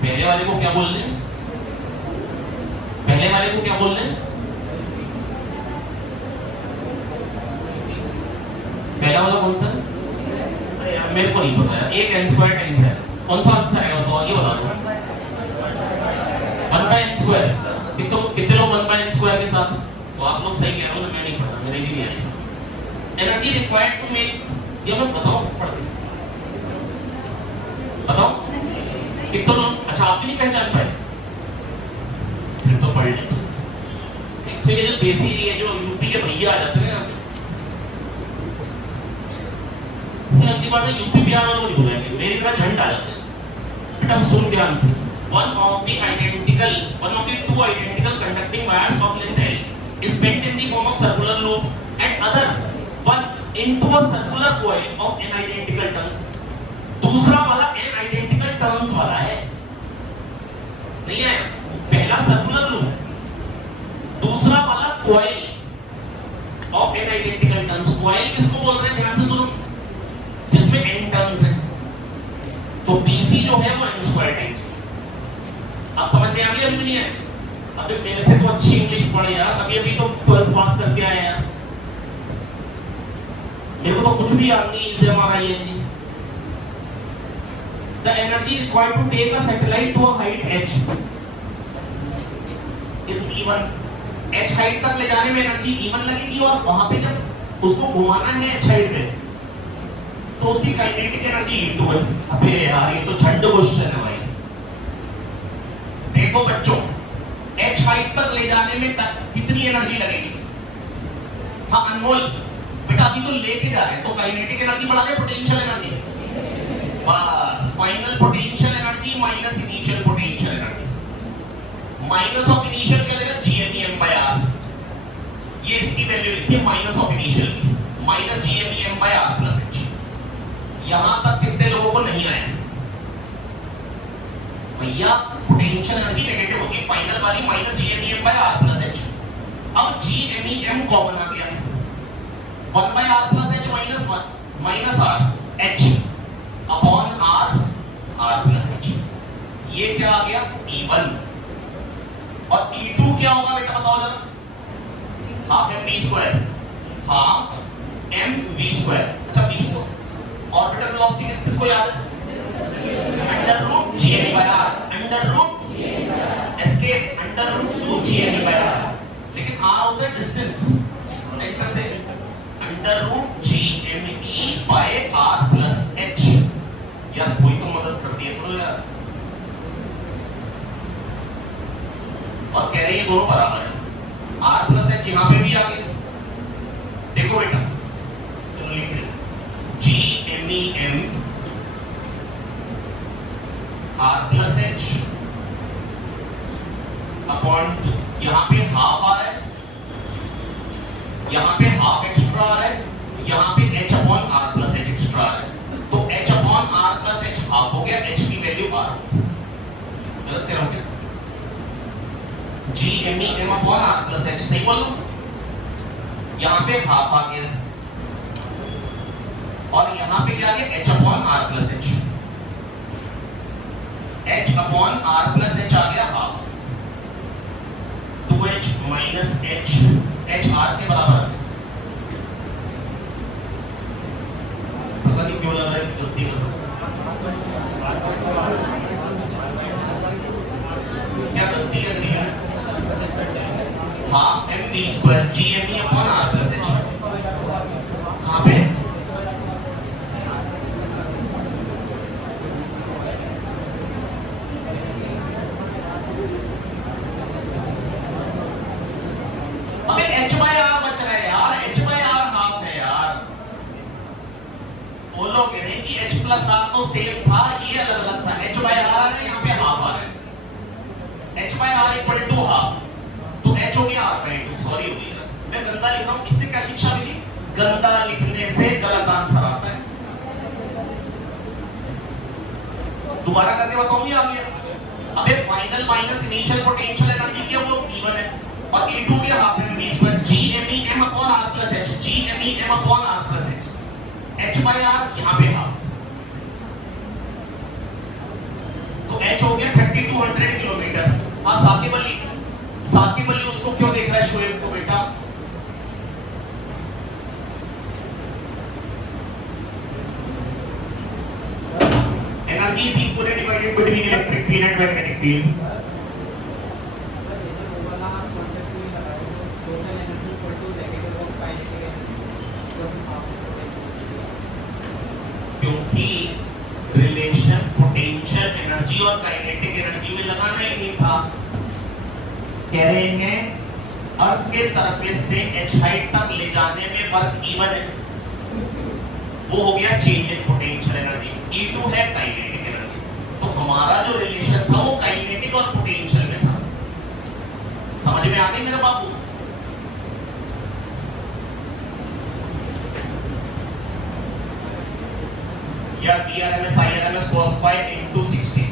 पहले वाले को क्या बोल रहे हैं? पहले वाले को क्या बोल रहे हैं? पहला वाला कौन सा? अरे यार मेरे को नहीं पता यार, एक n स्क्वायर टाइम्स है, कौन सा आंसर आएगा तो ये बता दो। 1 बाय n स्क्वायर, कितने लोग 1 बाय n स्क्वायर के साथ? तो आप लोग सही कह रहे हो ना, मैं नहीं पढ़ा, मेरे भी नहीं आ रही। एनर्जी रिक्वायर्ड टू मेक, ये मैं बताऊं पढ़ के बताओ कितने लोग? अच्छा आप भी नहीं पहचान पाए, फिर तो पढ़ लेते। तो ये जो देसी ये जो यूपी के भैया आ जाते हैं ना, अगली बार यूपी बिहार वालों को नहीं बुलाएंगे, मेरी तरह झंड आ जाते हैं। बेटा सुन ध्यान से, one of the two identical conducting wires of length L is bent in the form of circular loop and other one into a circular coil of n identical turns. दूसरा वाला n identical turns वाला है, नहीं है? पहला circular loop, दूसरा वाला coil of n identical turns। Coil किसको बोल रहे हैं? ध्यान से सुनो, जिसमें n टर्न्स हैं। तो BC जो है वो n स्क्वायर टाइम्स। आप समझ में आ गया? अभी नहीं है? अबे मेरे से तो अच्छी इंग्लिश पढ़े यार, अभी तो 12th पास करके आए यार, मेरे को तो कुछ भी याद नहीं। इसे हमारा ये नहीं। The energy required to take a satellite to a height h is E1. h height तक ले जाने में एनर्जी E1 लगेगी, और वहां पे जब उसको घुमाना है h हाइट पे तो उसकी काइनेटिक एनर्जी E2 है। अबे यार ये तो झंड क्वेश्चन है भाई। देखो बच्चों, h हाइट तक ले जाने में कितनी एनर्जी लगेगी? हाँ अनमोल बेटा, अभी तो लेके जा रहे हैं तो काइनेटिक एनर्जी बढ़ा दे, पोटेंशियल एनर्जी बस, final potential energy minus initial potential energy, minus of initial क्या देगा? GMEM by R। ये इसकी वैल्यू लिखी है माइनस ऑफ इनिशियल की, minus GMEM by R plus H। यहां तक कितने लोगों को नहीं आया भैया? पोटेंशियल एनर्जी नेगेटिव होगी, फाइनल वाली minus GMEM by R plus H। अब GMEM कॉमन आ गया, 1 by R plus H minus 1 minus R H upon R plus H। ये क्या आ गया? E1। और E2 क्या होगा बेटा बताओ जरा? Half mv square, half mv square. अच्छा v स्क्वायर ऑर्बिटल वेलोसिटी किसको याद है? Under root GME by R, under root escape under root 2 GME by R। लेकिन R होता है डिस्टेंस सेंटर से, under root GME by R plus H। यार कोई तो मदद कर दिए करो यार। और कह रहे हैं दोनों बराबर है, R प्लस H यहाँ पे भी आ गए। देखो बेटा चलो लिख दे, GMEM R plus H upon, यहाँ पे हाफ आ रहा है, यहाँ पे हाफ एक्स्ट्रा आ रहा है, यहाँ पे H upon R plus H extra आ रहा है। तो H upon R plus H half हो गया, H की वैल्यू R। गलत कह रहा हूं क्या? GMEM upon R plus H सही बोल रहा हूं? यहाँ पे हाफ आ गया और यहाँ पे क्या आ गया? H upon R plus H। H upon R plus H आ गया half, 2H minus H H R के बराबर है। पता नहीं क्यों लग रहा है कि गलती कर रहा हूं। क्या गलती लग रही है? Half M V square G M E upon R plus H. कहां पे? अबे एच बाय आर बच रहा है यार, एच बाय आर हाफ है यार। बोलोगे नहीं कि एच प्लस आर तो सेम था, ये अलग अलग था। एच बाय आर है, यहाँ पे हाफ आ रहा है। H by R equal to half, तो एच हो गया आर बाय टू। सॉरी हो गया, मैं गंदा लिख रहा हूं। इससे क्या शिक्षा मिली? गंदा लिखने से गलत आंसर आता है। दोबारा करके बताऊं, ये आ गया। अबे final minus initial potential energy की वो E1 है और E2 के हाफ है v square g m e m upon r plus h। g m e m upon r plus h। h by r यहां पे हाफ, तो h हो गया 3200 किलोमीटर। हां साकिब अली उसको क्यों देख रहा है शोएब को बेटा? Energy is equally divided between electric field and magnetic field. क्योंकि रिलेशन पोटेंशियल एनर्जी और काइनेटिक एनर्जी में लगाना ही नहीं था। कह रहे हैं अर्थ के सरफेस से एच हाइट तक ले जाने में वर्क E1 है, वो हो गया change in potential energy. E2 है काइनेटिक एनर्जी। तो हमारा जो रिलेशन था वो काइनेटिक और पोटेंशियल में था। समझ में आ गई मेरे बाबू? या PRMS IRMS cos phi into 60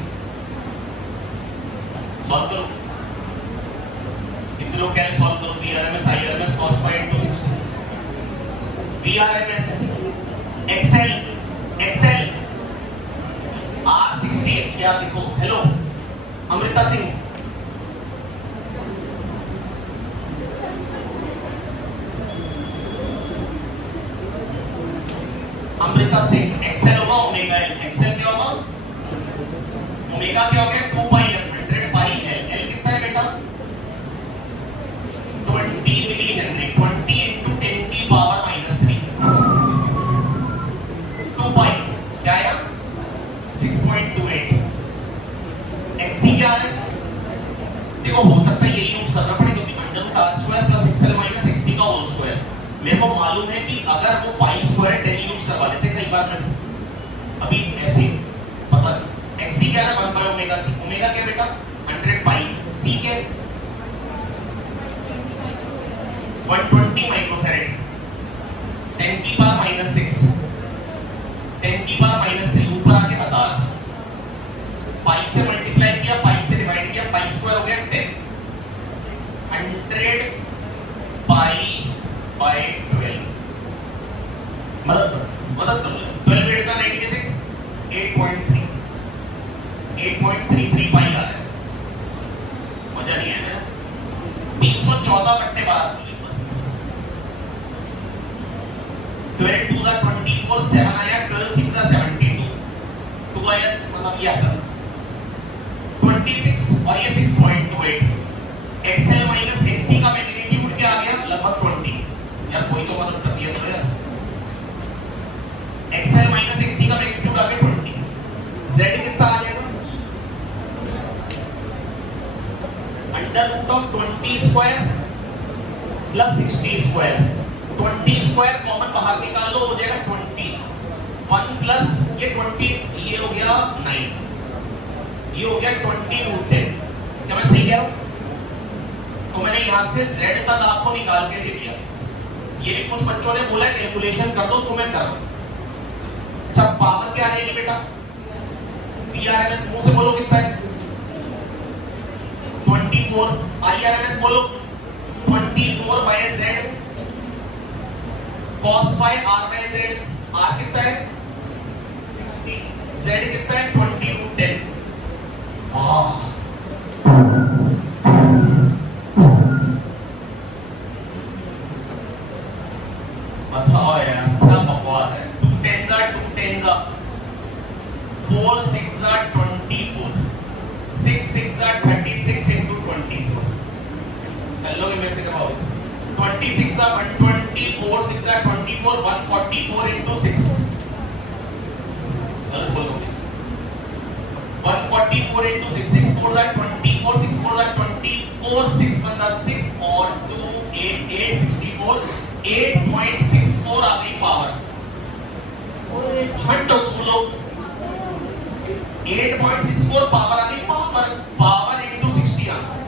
solve करो। कितने लोग कह सॉल्व करो? PRMS IRMS cos phi into 60। PRMS XL R60 यार देखो। हेलो अमृता सिंह, अमृता सिंह एक्सेल होगा ओमेगा एल। एक्सेल क्या होगा? ओमेगा क्या हो गया? 2 पाई एफ 100 पाई एल। एल कितना है बेटा? 20 मिली हेनरी। 20 into 10 की पावर -3 2 पाई क्या आया? 6.28। एक्सी क्या है? देखो हो सकता है यही यूज करना पड़े, क्योंकि √r² + xl - xc का होल स्क्वायर। मेरे को मालूम है कि अगर वो पाई स्क्वायर 10 यूज करवा लेते कई बार मेरे से, अभी ऐसे पता नहीं। xc क्या है? 1/ओमेगा c। ओमेगा क्या बेटा? 100 पाई। c के 120 माइक्रोफैरड। 10 की पावर -6, 10 की पावर -3 ऊपर आके 1000। पाई से मल्टीप्लाई किया, पाई से डिवाइड किया, पाई स्क्वायर हो गया 10। 100 पाई बाय 12 मदद कर लो। 12 8 का 96 8.33 पाई आ रहा है। मजा नहीं आया ना? 314/12 12 2 का 24 7 आया। 12 6 का 72 2 आया, मतलब ये आता 26 और ये 6.28। XL - XC का मैग्नीट्यूड उठ के आ गया लगभग 20। यार कोई तो मदद कर दिया तो यार। XL - XC का मैग्नीट्यूड आ गया 20। Z कितना आ जाएगा? √20² + 60²। 20² कॉमन बाहर निकाल लो, हो जाएगा 20। 1 प्लस ये 20, ये हो गया 9, ये हो गया 20√10। क्या मैं सही कह रहा हूं? तो मैंने यहां से Z तक आपको निकाल के दे दिया। ये कुछ बच्चों ने बोला कैलकुलेशन कर दो, तो मैं कर रहा हूं। अच्छा पावर क्या रहेगी बेटा? PRMS मुंह से बोलो कितना है? 24। IRMS बोलो 24/Z cos phi R/Z। R कितना है? 60। Z कितना है? 20√10। बताओ यार क्या बकवास है। 2 10s are 2 10s are 4 6s are 24 6 6s are 36 into 24 hello मेरे से करवाओ 26 are 120 4 6 are 24 144 into 6 गलत बोलोगे 144 into 6 6 4 are 24 6 4 are 24 6 1 6 और 2 8 8 64 8.64 आ गई पावर। ओए झट तुम लोग 8.64 पावर आ गई power into 60 answer.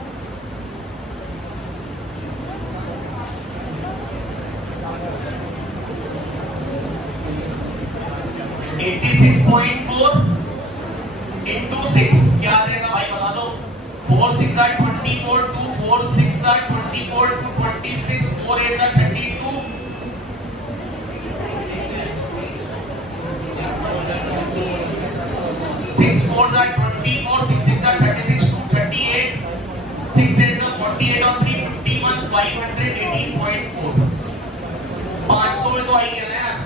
Eighty 6.4 into 6 क्या देगा भाई बता दो। 4 6 are 24 2 4 6 are 24 2 26 4 8 are 32 6 4 are 24 6 6 are 36 2 38 6 8 are 48 और 3 51 518.4 500 में तो आई है ना यार।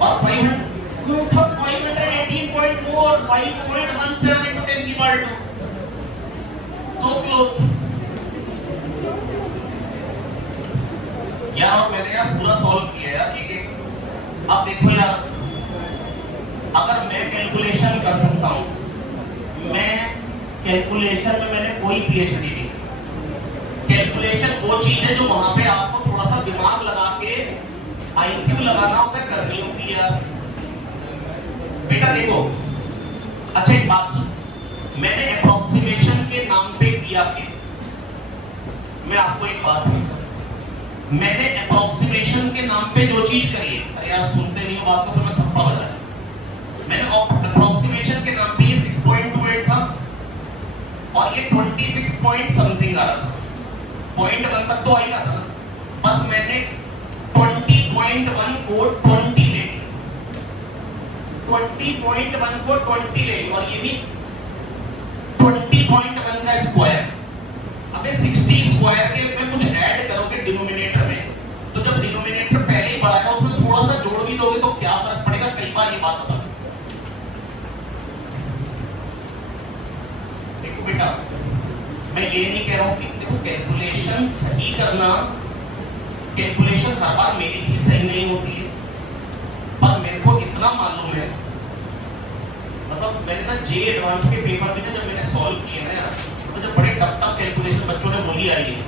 और 518.4 5.17 into 10 की पावर 2 so close यार। और मैंने यार पूरा सॉल्व किया यार एक एक। अब देखो यार अगर मैं कैलकुलेशन कर सकता हूं, मैं कैलकुलेशन में मैंने कोई पीएचडी नहीं। कैलकुलेशन वो चीज है जो वहां पे आपको थोड़ा सा दिमाग लगा के आईक्यू लगाना होता है, करनी होती है यार। बेटा देखो अच्छा एक बात सुन, मैंने अप्रोक्सीमेशन के नाम पे किया क्या? मैं आपको एक बात समझा, मैंने अप्रोक्सीमेशन के नाम पे जो चीज करी है, अरे यार सुनते नहीं हो बात को तो मैं थप्पा बजा। मैंने अप्रोक्सीमेशन के नाम पे ये 6.28 था और ये 26 पॉइंट समथिंग आ रहा था। पॉइंट 1 तक तो आ ही रहा था, बस मैंने 20.1 को 20 ले ली, 20.1 को 20 ले ली और ये भी 20.1 का स्क्वायर। अबे 60 स्क्वायर के में कुछ ऐड करोगे डिनोमिनेटर में, तो जब डिनोमिनेटर पहले ही बड़ा है उसमें थोड़ा सा जोड़ भी दोगे तो क्या फर्क पड़ेगा। कई बार ये बात बता चुका। देखो बेटा मैं ये नहीं कह रहा हूं कि देखो कैलकुलेशन सही करना, कैलकुलेशन हर बार मेरी भी सही नहीं होती है, पर मेरे को इतना मालूम है, मतलब मैंने ना जे एडवांस के पेपर में जब मैंने सॉल्व किए ना यार, तो जब बड़े टफ कैलकुलेशन बच्चों ने बोली आ रही है,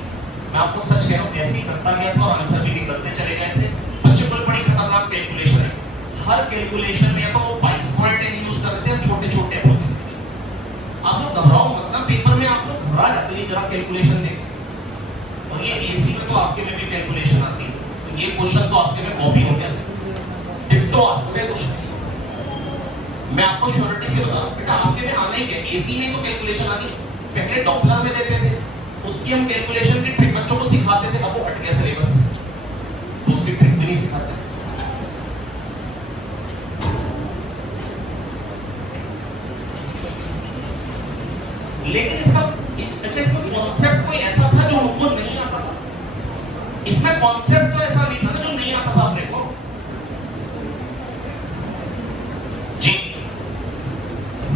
मैं आपको सच कह रहा हूँ ऐसे ही करता गया था और आंसर भी निकलते चले गए थे। बच्चों को बड़ी खतरनाक कैलकुलेशन है, हर कैलकुलेशन में तो वो पाई स्क्वायर टेन यूज करते हैं छोटे छोटे अप्रोक्सीमेशन। आप लोग घबराओ मत ना, पेपर में आप लोग घबरा जाते हैं जरा कैलकुलेशन देख। और ये एसी में तो आपके में भी कैलकुलेशन आती है, तो ये क्वेश्चन तो आपके में कॉपी हो कैसे डिट्टो आ सकते हैं क्वेश्चन। मैं आपको श्योरिटी से बता रहा हूं बेटा आपके में आने के एसी में तो कैलकुलेशन आती है। पहले डॉपलर में देते थे, उसकी हम कैलकुलेशन की ट्रिक बच्चों को सिखाते थे, अब वो हट गया सिलेबस से, तो उसकी ट्रिक भी नहीं सिखाते। लेकिन इसका कॉन्सेप्ट कोई ऐसा था जो उनको नहीं आता था। इसमें कॉन्सेप्ट तो ऐसा नहीं था ना जो नहीं आता था अपने को। जी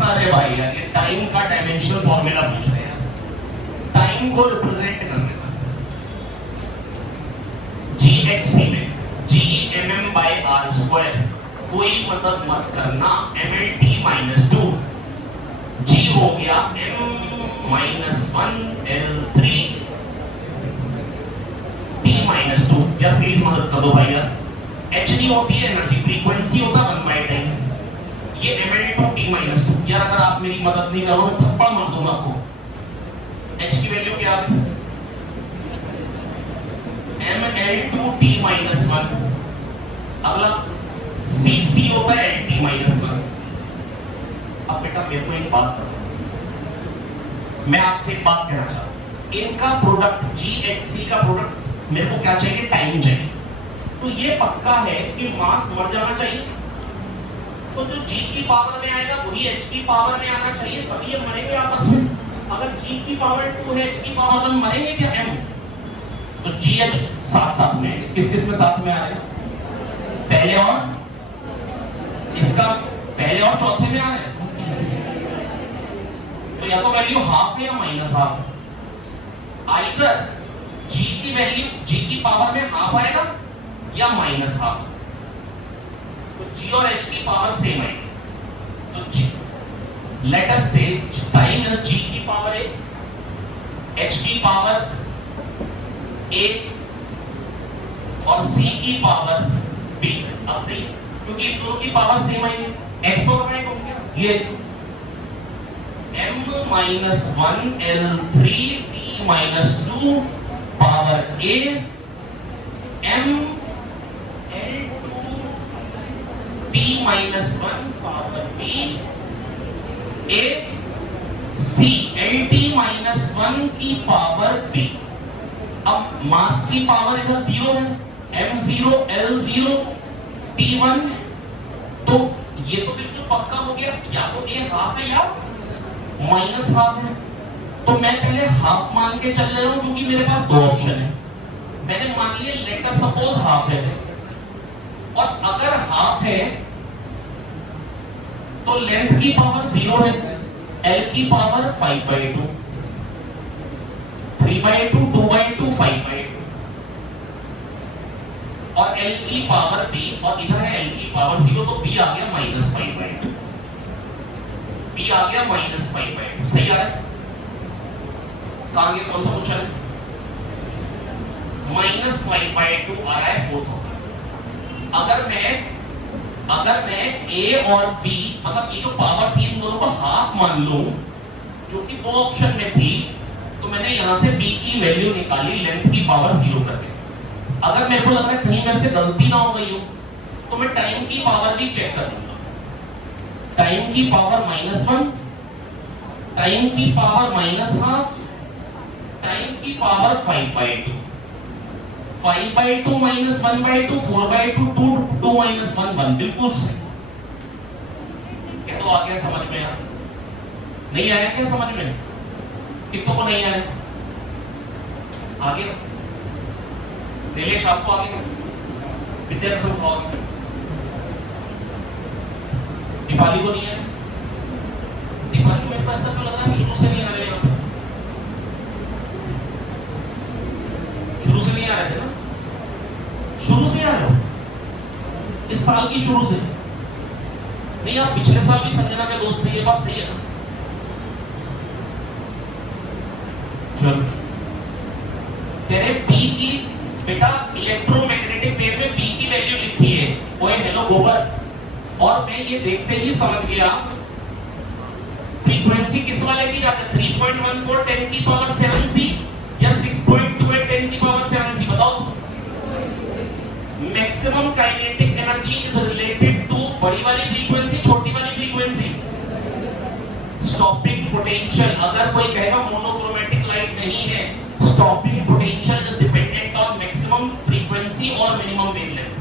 अरे भाई यार ये टाइम का डायमेंशनल फॉर्मूला पूछ रहे हैं, टाइम को रिप्रेजेंट करने का। GHC में G/m/r² कोई मदद मत करना, mLT-2 G हो गया m-1 L3 T-2। यार प्लीज मदद कर दो भाई यार। H नहीं होती है एनर्जी, फ्रीक्वेंसी होता 1/टाइम, ये mL2 T-2। यार अगर आप मेरी मदद नहीं करोगे मैं थप्पड़ मार दूंगा आपको। H की वैल्यू क्या है mL2 T-1। अगला Cc होता है Lt-1। अब बेटा मेरे को एक बात करो, मैं आपसे एक बात कहना चाहता हूं, इनका प्रोडक्ट GHC का प्रोडक्ट मेरे को क्या चाहिए, टाइम चाहिए। तो ये पक्का है कि मास मर जाना चाहिए, तो जो G की पावर में आएगा वही H की पावर में आना चाहिए, तभी ये मरेंगे आपस में। अगर G की पावर 2 है H की पावर 1 मरेंगे क्या M? तो GH साथ साथ में आएंगे। किस किस में साथ में आ रहे हैं? पहले और इसका पहले और चौथे में आ रहे हैं। तो या तो वैल्यू हाफ है या माइनस हाफ। आइदर G की वैल्यू G की पावर में हाफ आएगा या माइनस हाफ। तो G और H की पावर सेम आएगी। तो G, let us say time is G की पावर A, H की पावर A और C की पावर B। अब सही क्योंकि इन दोनों की पावर सेम आएगी। X और Y को ये m-1l3p-2 power A m-l2p-1 power B A C lt-1 की पावर B। अब मास की पावर इधर 0 है, m0 l0 t1, तो ये तो बिल्कुल पक्का हो गया, या तो A हाफ है या माइनस हाफ है। तो मैं पहले हाफ मान के चल रहा हूं क्योंकि मेरे पास दो ऑप्शन है। मैंने मान लिया लेट अस सपोज हाफ है, और अगर हाफ है तो लेंथ की पावर 0 है, L की पावर 5/2, 3/2, 2/2, 5/2 और L की पावर B, और इधर है L की पावर 0, तो B आ गया -5/2। B आ गया -5/2। सही आ रहा है? आगे कौन सा क्वेश्चन है? -5/2 आ रहा है फोर्थ ऑप्शन। अगर मैं A और B मतलब ये जो पावर थी इन दोनों को हाफ मान लूं जो कि दो ऑप्शन में थी, तो मैंने यहां से B की वैल्यू निकाली लेंथ की पावर 0 करके। अगर मेरे को लग रहा है कहीं मेरे से गलती ना हो गई हो तो मैं टाइम की पावर भी चेक कर लूंगा। टाइम की पावर -1, टाइम की पावर -हाफ, टाइम की पावर 5/2, 5/2 -1/2, 4/2, 2 -1 1। बिल्कुल सही। क्या तो आ गया समझ में? यार नहीं आया क्या समझ में? कितनों को नहीं आया? आगे नीलेश आपको आगे विद्यार्थी को आगे, दीपाली को नहीं है? दीपाली मेरे को ऐसा क्यों लग रहा है शुरू से नहीं आ रहे? यहाँ पे शुरू से नहीं आ रहे थे ना? शुरू से आ रहे हो? इस साल की शुरू से नहीं? आप पिछले साल भी संजना के दोस्त थे, ये बात सही है ना? चलो तेरे B की बेटा इलेक्ट्रोमैग्नेटिक वेव में B की वैल्यू लिखी है। ओए हेलो गोबर, और मैं ये देखते ही समझ गया फ्रीक्वेंसी किस वाले की जाती है? 3.14 10 की पावर 7c या 6.28 10 की पावर 7c? बताओ। Maximum kinetic energy is related to बड़ी वाली फ्रीक्वेंसी, छोटी वाली फ्रीक्वेंसी। स्टॉपिंग पोटेंशियल, अगर कोई कहेगा मोनोक्रोमैटिक लाइट नहीं है, stopping potential is dependent on maximum frequency और मिनिमम वेवलेंथ।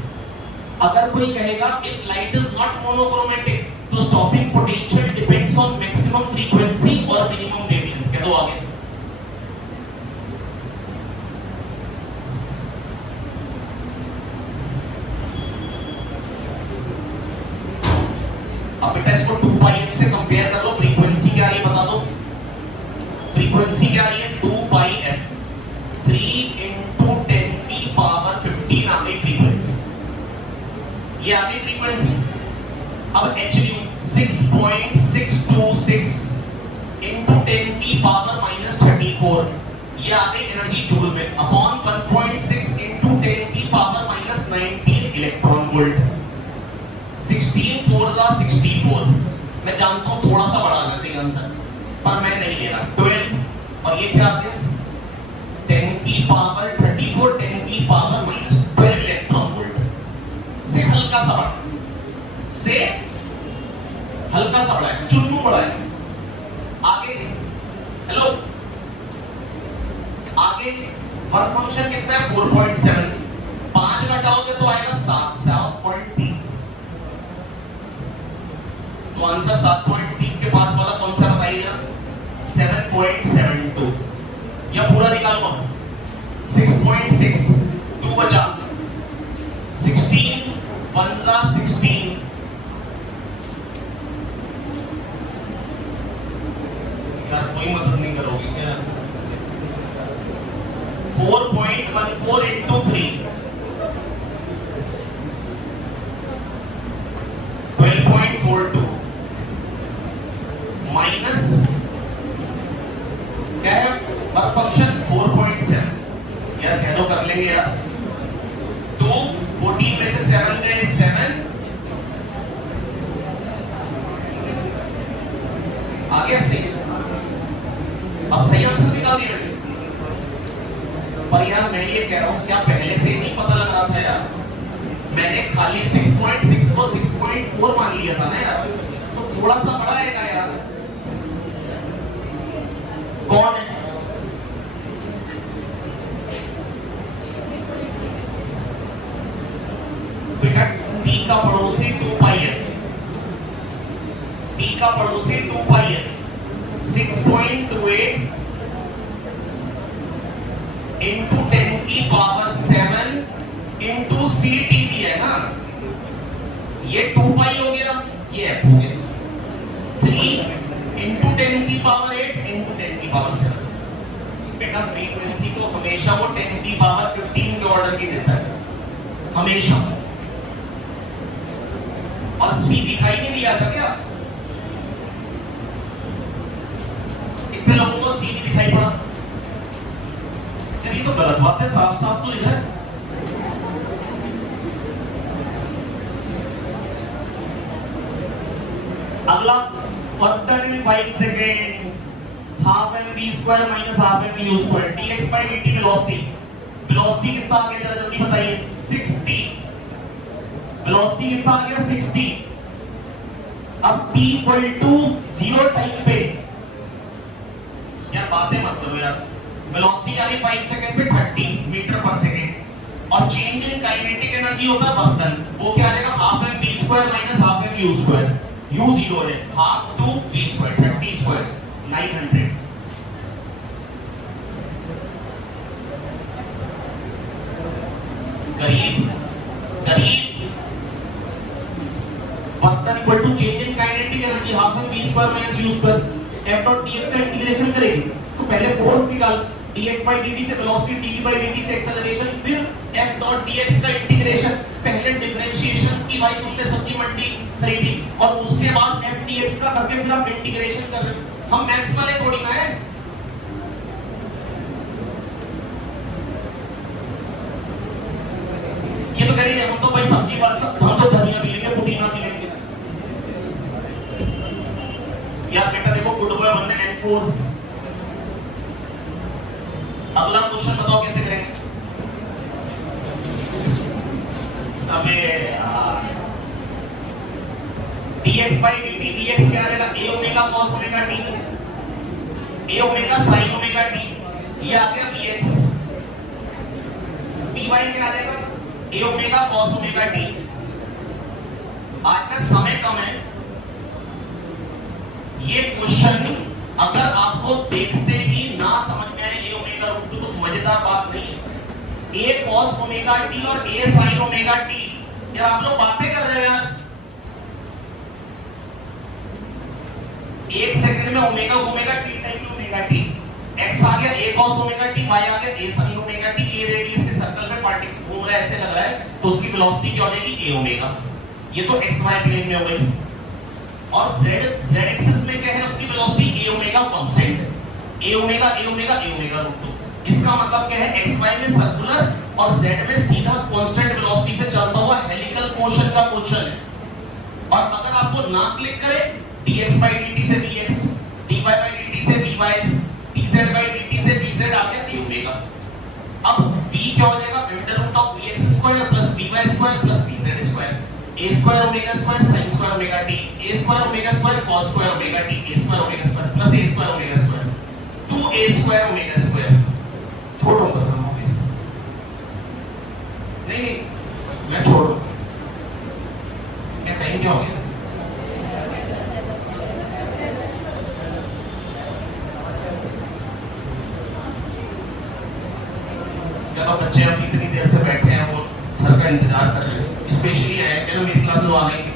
अगर कोई कहेगा if light is not monochromatic तो stopping potential depends on maximum frequency और मिनिमम वेवलेंथ। कह दो आगे। अब बेटा इसको 2πf से कंपेयर कर लो। फ्रीक्वेंसी क्या आ रही है बता दो? फ्रीक्वेंसी क्या आ रही है? 2πf, 3 × 10 की पावर 15 आ गई फ्रीक्वेंसी। ये आ गई फ्रीक्वेंसी। अब hν 6.626 × 10 की पावर -34, ये आ गई एनर्जी जूल में, अपॉन 1.6 × 10 की पावर -19 इलेक्ट्रॉन वोल्ट। 16 4 64। मैं जानता हूं थोड़ा सा बड़ा आना चाहिए आंसर, पर मैं नहीं ले रहा। 12, और ये क्या आते हैं? 10 की पावर 34, 10 की पावर -12 इलेक्ट्रॉन वोल्ट से हल्का सा बड़ा, से हल्का सा बड़ा है, चुन्नू बड़ा है। आगे हेलो, आगे वर्क फंक्शन कितना है? 4.7। 5 घटाओगे तो आएगा 7.3। तो आंसर 7.3 के पास वाला कौन सा बताइएगा? 7.72। या पूरा निकालो 6.6 बचा 16 1 16 यार कोई मदद नहीं करोगे क्या 4.14 into 3 12.42 माइनस क्या है वर्क फंक्शन 4.7 यार कह दो कर लेंगे यार 2 14 में से 7 गए 7 आ गया सही अब सही आंसर निकाल दिया मैंने पर यार मैं ये कह रहा हूं क्या पहले से नहीं पता लग रहा था यार मैंने खाली 6.6 को 6.4 मान लिया था ना यार तो थोड़ा सा बड़ा आएगा यार कौन है बेटा t का पड़ोसी 2 पाई है t का पड़ोसी 2 पाई है 6.28 into 10 की पावर 7 into ct दिया है ना ये 2 पाई हो गया ये f हो गया 3 into 10 की पावर 8 into 10 की पावर 7 बेटा फ्रीक्वेंसी को हमेशा वो 10 की पावर 15 के ऑर्डर की देता है हमेशा और c दिखाई नहीं दिया था क्या कितने लोगों को c नहीं दिखाई पड़ा ये तो गलत बात है साफ साफ तो लिखा है अगला further in 5 seconds half M v square minus half M u square dx by dt velocity कितना आ गया जरा जल्दी बताइए 60 वेलोसिटी कितना आ गया 60 अब t इक्वल टू 0 टाइम पे यार बातें मत करो यार वेलोसिटी आ गई 5 सेकंड पे 30 मीटर पर सेकंड और चेंज इन काइनेटिक एनर्जी होता है वर्क डन वो क्या आ जाएगा half M v square minus half M u square u 0 है half to v square 30 square 900 करीब work done equal to change in kinetic energy half M v square minus u square f dot dx का integration करेंगे तो पहले force निकाल dx by dt से velocity dv by dt से acceleration फिर f dot dx का integration पहले डिफरेंशिएशन की भाई तुमने सब्जी मंडी खरीदी और उसके बाद f dx का करके फिर आप इंटीग्रेशन कर रहे हो हम मैथ्स वाले थोड़ी ना है ये तो करेंगे हम तो भाई सब्जी वाला सब हम तो धनिया भी लेंगे पुदीना भी लेंगे यार बेटा देखो गुड बॉय बनने एंड फोर्स अगला क्वेश्चन बताओ कैसे करेंगे अबे यार dx by dt dx क्या आ जाएगा a omega cos omega t a omega sin omega t ये आ गया bx dy क्या आ जाएगा a omega cos omega t आज का समय कम है ये क्वेश्चन अगर आपको देखते ही ना समझ में आए a ओमेगा रूट 2 तो मजेदार बात नहीं है a cos ओमेगा t और a sin ओमेगा t यार आप लोग बातें कर रहे हैं यार एक सेकंड में ओमेगा घूमेगा t टाइम में ओमेगा t x आ गया a cos omega t y आ गया a sin omega t a radius के सर्कल में पार्टिकल घूम रहा है ऐसे लग रहा है तो उसकी वेलोसिटी क्या हो जाएगी a ओमेगा ये तो xy प्लेन में हो गई और z एक्सिस में क्या है उसकी velocity a omega constant a omega root 2 इसका मतलब क्या है xy में सर्कुलर और z में सीधा कांस्टेंट वेलोसिटी से चलता हुआ हेलिकल मोशन का क्वेश्चन है और अगर आपको ना क्लिक करे dx by dt से dx dy by dt से dy dz by dt से dz आ गया a ओमेगा अब v क्या हो जाएगा under root of vx square plus vy square plus dz square a square omega square sin square omega t a square omega square cos square omega t a square omega square plus a square omega square 2a square omega square छोड़ दूं बस हम हो गए नहीं मैं छोड़ क्या टाइम क्या हो गया क्या तो बच्चे अब इतनी देर से बैठे हैं का इंतजार कर रहे हो, स्पेशली आए क्या मेरी क्लास में आने की।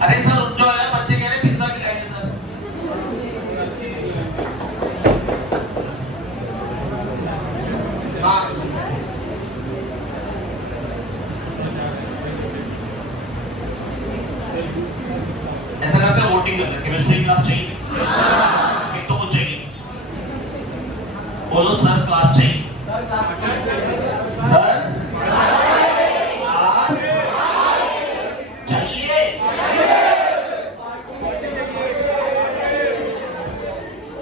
अरे सर रुक जाओ यार, बच्चे कह रहे पिज्जा खिलाएंगे सर। हाँ ऐसा करते हैं, वोटिंग करते हैं। केमिस्ट्री क्लास चाहिए? एक तो वो चाहिए, बोलो सर क्लास चाहिए। सर क्लास चाहिए।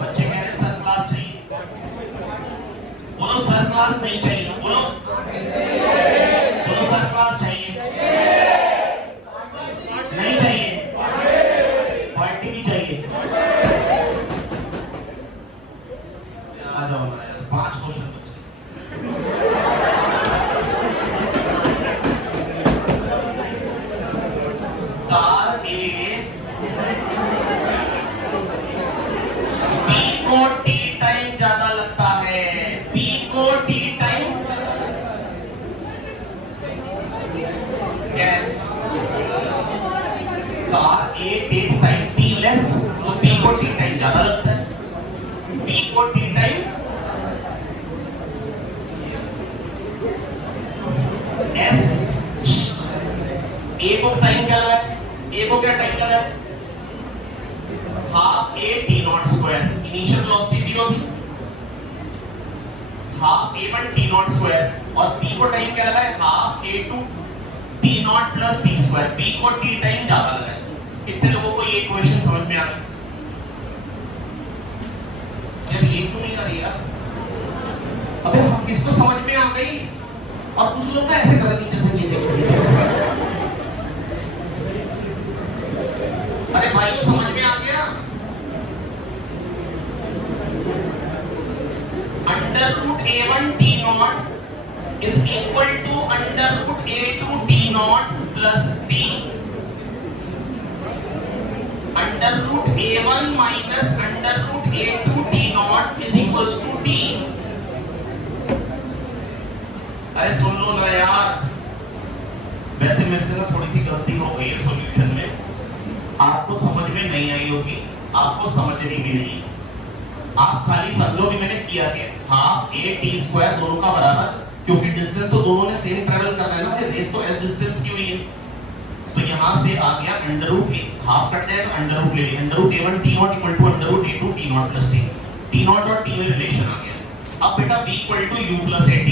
बच्चे कह रहे सर क्लास चाहिए, बोलो सर क्लास नहीं चाहिए। बोलो बोलो सर क्लास चाहिए नहीं चाहिए, पार्टी भी चाहिए। आ जाओ ना यार, 5 क्वेश्चन बचे। कार ए बी को टी टाइम ज्यादा लगता है। बी को टी टाइम क्या है? कार ए टेक्स टाइम टी लेस, तो बी को टी टाइम ज्यादा लगता है। बी को टी टाइम एस, ए को टाइम क्या लगा है? ए को क्या टाइम लगा है? Half A T not square. Initial velocity 0 थी, half a1 T not square. और b को टाइम क्या लगा है? Half a2 T not plus T square. b को t टाइम ज्यादा लगा है। कितने लोगों को ये इक्वेशन समझ में आ गई? जब ये क्यों नहीं आ रही यार? अबे हम किसको समझ में आ गई? और कुछ लोग ना ऐसे कर रहे नीचे से, ये देखो ये देखो। अरे भाई को समझ में आ गया? Under root a1 t naught is equal to under root a2 t not plus t। Under root a1 minus under root a2 t naught is equals to t। अरे सुन लो ना यार, वैसे मेरे से ना थोड़ी सी गलती हो गई है सॉल्यूशन में। आपको समझ में नहीं आई होगी, आपको समझनी भी नहीं। आप खाली समझो भी मैंने किया क्या। हाफ ए टी स्क्वायर दोनों का बराबर, क्योंकि डिस्टेंस तो दोनों ने सेम ट्रेवल करना है ना भाई, रेस तो एस डिस्टेंस की हुई है। तो यहां से आ गया under root A, half cut जाएगा, अंडर रूट ले लिया। Under root a1 t naught equal to under root a2 t not plus t। t naught और t में रिलेशन आ गया। अब बेटा b equal to u plus at।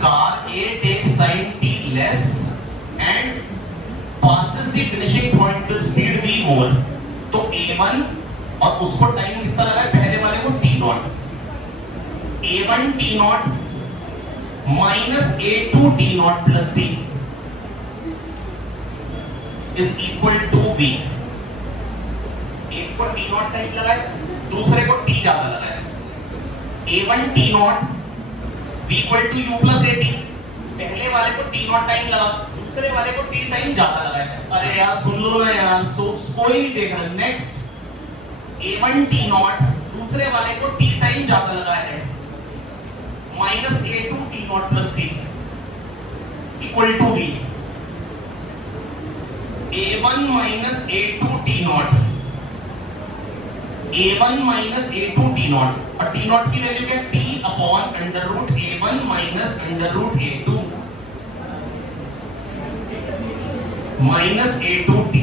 car A takes time t less and passes the finishing point with speed v more। तो a1 और उसको time कितना लगा है? पहले वाले को t naught, a1 t naught minus a2 t not plus t is equal to v। एक को t नॉट टाइम लगा है, दूसरे को t ज्यादा लगा है। a1 t naught v equal to u plus at। पहले वाले को t नॉट टाइम लगा, दूसरे वाले को t टाइम ज्यादा लगा है। अरे यार सुन लो ना यार, कोई नहीं देख रहा। नेक्स्ट a1 t नॉट दूसरे वाले को t टाइम ज्यादा लगा है, minus a2 t not plus t equal to v। a1 minus a2 t naught, a1 minus a2 t naught, और t नॉट की वैल्यू क्या? t upon under root a1 minus under root a2 minus a2 t।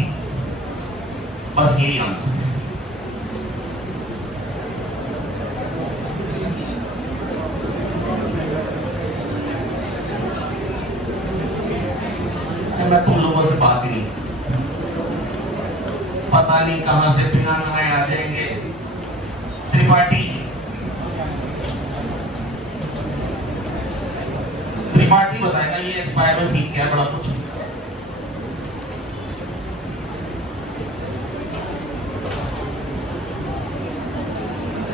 बस यही answer है। मैं तुम लोगों से बात ही नहीं, पता नहीं कहां से बिना नहाए आ जाएंगे। त्रिपाठी बताएगा ये एस्पायर में सीख क्या बड़ा कुछ।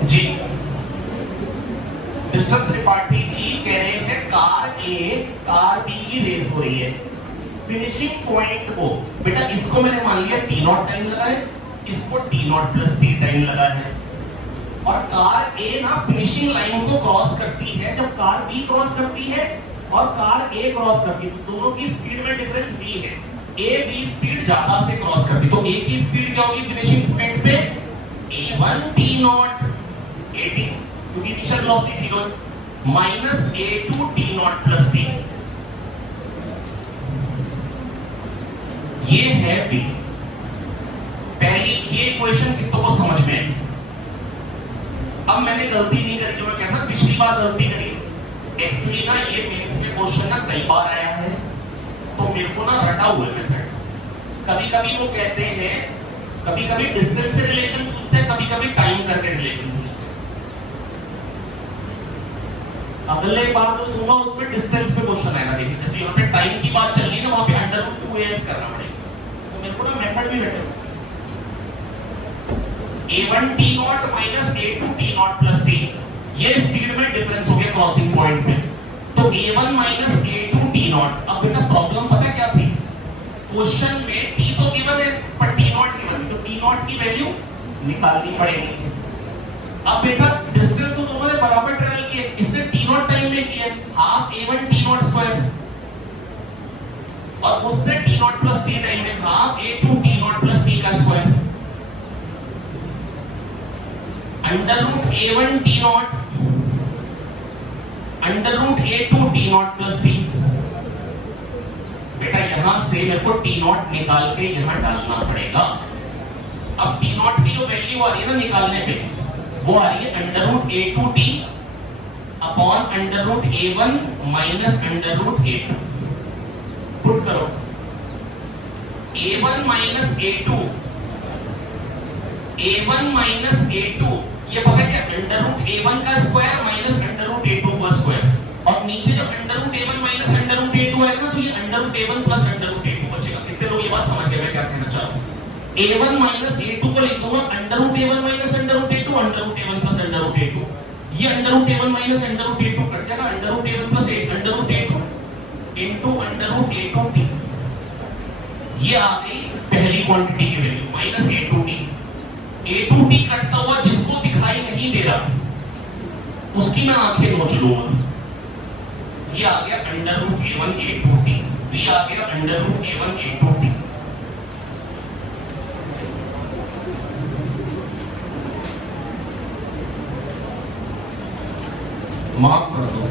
जी मिस्टर त्रिपाठी जी कह रहे हैं कार ए कार बी की रेस हो रही है। फिनिशिंग पॉइंट को, बेटा इसको मैंने मान लिया टी नॉट टाइम लगा है, इसको T not plus T time लगा है, और कार ए ना फिनिशिंग लाइन को क्रॉस करती है जब कार बी क्रॉस करती है और कार ए क्रॉस करती है, तो दोनों की स्पीड में डिफरेंस बी है, ए बी स्पीड ज्यादा से क्रॉस करती है, तो ए की स्पीड क्या होगी फिनिशिंग पॉइंट पे a1 t नॉट at, क्योंकि इनिशियल वेलोसिटी 0 है, minus a2 t not plus t, ये है बी। पहली ये इक्वेशन कितनों को समझ में आई? अब मैंने गलती नहीं करी जो मैं कहता पिछली बार गलती करी, एक्चुअली ना ये मेंस में क्वेश्चन ना कई बार आया है, तो मेरे को ना रटा हुआ मेथड, कभी कभी वो कहते हैं, कभी कभी डिस्टेंस से रिलेशन पूछते हैं, कभी कभी टाइम करके रिलेशन पूछते हैं। अगले बार तो दूंगा उसमें डिस्टेंस पे क्वेश्चन आएगा, देखिए जैसे यहाँ पे टाइम की बात चल रही है ना, वहां पे √2as करना पड़ेगा, तो मेरे को ना मेथड भी रटे, a1 t naught minus a2 t not plus t, ये स्पीड में डिफरेंस हो गया क्रॉसिंग पॉइंट पे, तो a1 minus a2 t not. अब बेटा प्रॉब्लम पता क्या थी, क्वेश्चन में t तो गिवन है पर t नॉट गिवन, तो t नॉट की वैल्यू निकालनी पड़ेगी। अब बेटा डिस्टेंस तो दोनों ने बराबर ट्रेवल किए, इसने t नॉट टाइम में किया half a1 t not square, और उसने t not plus t time में half a2 t not plus t का square, under root a1 t not under root a2 t not plus t। बेटा यहां से मेरे को t नॉट निकाल के यहां डालना पड़ेगा। अब t नॉट की जो वैल्यू आ रही है ना निकालने पे, वो आ रही है under root a2t upon under root a1 minus under root a2। Put करो a1 minus a2, a1 minus a2, ये पता क्या अंडर रूट a1 का square minus under root a2 का स्क्वायर, और नीचे जब under root a1 minus under root a2 आएगा ना, तो ये under root a1 plus under root a2 बचेगा। कितने लोग ये बात समझ गए मैं क्या कहना चाह रहा हूं? a1 माइनस a2 को लिख दूंगा under root a1 minus under root a2, under root a1 plus under root a2, ये under root a1 minus under root a2 cut जाएगा, under root a1 plus under root a2 into under root a2t, ये आ गई पहली quantity की value minus a2t। a2t कटता हुआ जिसको दिखाई नहीं दे रहा उसकी मैं आंखें नोच लूंगा, ये आ गया अंडर रूट a1 a2t, ये आ गया अंडर रूट a1 a2t। माफ कर दो,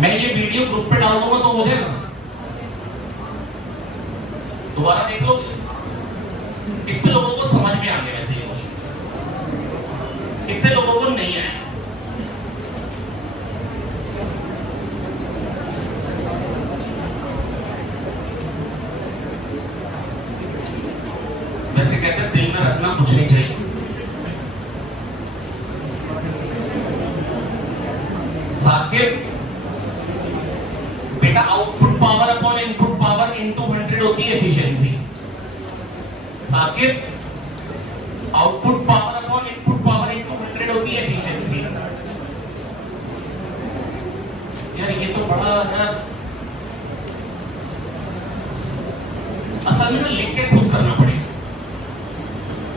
मैं ये वीडियो ग्रुप पे डाल दूंगा तो हो जाएगा, दोबारा देख लो कितने लोगों को समझ में आ गया, वैसे ये कितने लोगों को नहीं आया। वैसे कहते हैं दिल में रखना कुछ नहीं चाहिए, साकिब बेटा output power upon input power into 100 होती है efficiency. Saqib output power upon input power into 100 होती है एफिशिएंसी। यार ये तो बड़ा यार असल में लिख के खुद करना पड़ेगा,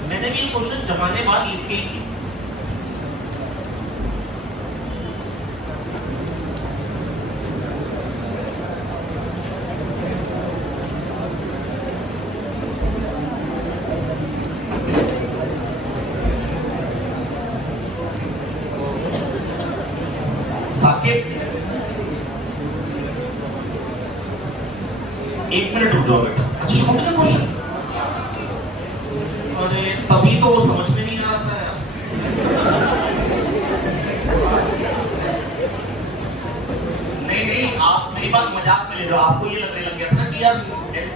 मैंने भी ये क्वेश्चन जमाने बाद लिख के ही एक मिनट रुक जाओ बेटा। अच्छा छोड़ दिया क्वेश्चन, अरे तभी तो वो समझ में नहीं आ रहा था यार। नहीं नहीं आप मेरी बात मजाक में ले रहे हो, आपको ये लगने लग गया था ना कि यार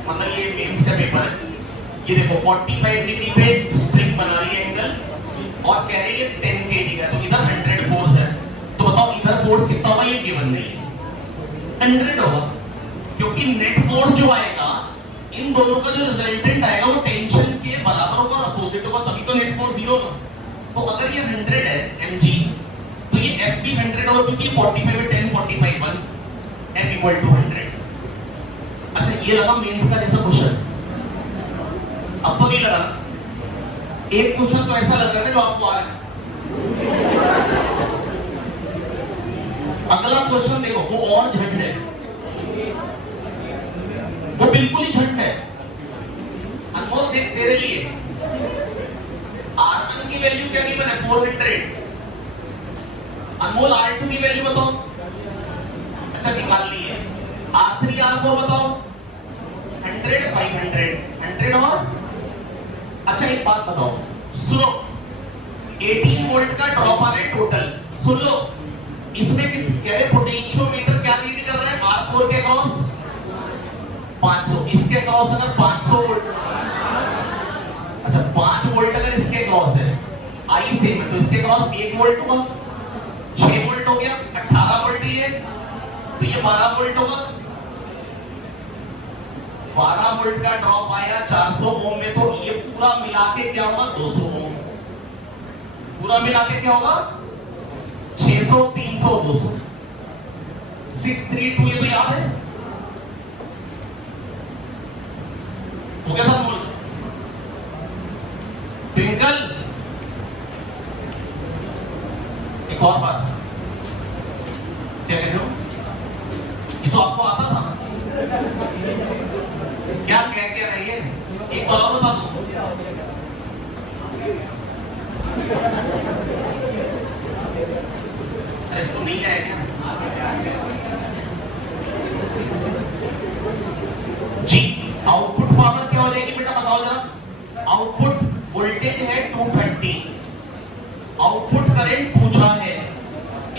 मतलब ये मेंस का पेपर है, ये देखो 45 डिग्री पे स्प्रिंग बना रही है एंगल और कह रही है 10 kg का, तो इधर 100 फोर्स है, तो बताओ इधर फोर्स कितना होगा, ये गिवन नहीं है 100 होगा, क्योंकि नेट फोर्स जो आएगा इन दोनों का जो रिजल्टेंट आएगा वो टेंशन के बराबर होगा और अपोजिट होगा, तभी तो नेट फोर्स 0 होगा। तो अगर अगर ये 100 है mg, तो ये f भी 100 होगा क्योंकि 45 है 10, 45 1, f इक्वल टू 100। अच्छा ये लगा मेंस का जैसा क्वेश्चन, अब तो नहीं लगा। एक क्वेश्चन तो ऐसा लग रहा है जो आपको आ रहा है। अगला क्वेश्चन देखो, वो और झंड है, वो बिल्कुल ही झंड है। अनमोल देख तेरे लिए R1 की वैल्यू क्या गिवन है 400। अनमोल R2 की वैल्यू बताओ। अच्छा निकाल ली है। R3 R4 बताओ। 100 500 100 और अच्छा एक बात बताओ, सुनो 18 वोल्ट का ड्रॉप आ रहा है टोटल। सुन लो, इसमें कह रहे पोटेंशियोमीटर क्या रीड कर रहा है R4 के क्रॉस 500, इसके क्रॉस अगर 500 वोल्ट, अच्छा 5 वोल्ट अगर इसके क्रॉस है, आई सेम है, तो इसके क्रॉस 1 वोल्ट होगा, 6 वोल्ट हो गया, 18 वोल्ट ये, तो ये 12 वोल्ट होगा। 12 वोल्ट का ड्रॉप आया 400 ओम में, तो ये पूरा मिला के क्या होगा 200 ओम। पूरा मिला के क्या होगा 600 300 200 632। ये तो याद है, हो गया था मूल। ट्विंकल एक और बात, क्या कह रहे हो, ये तो आपको आता था, क्या कह के रही है, एक बार और बता दो। इसको नहीं आएगा जी। आउटपुट पावर क्या हो जाएगी बेटा बताओ जरा। आउटपुट वोल्टेज है 230, आउटपुट करंट पूछा है,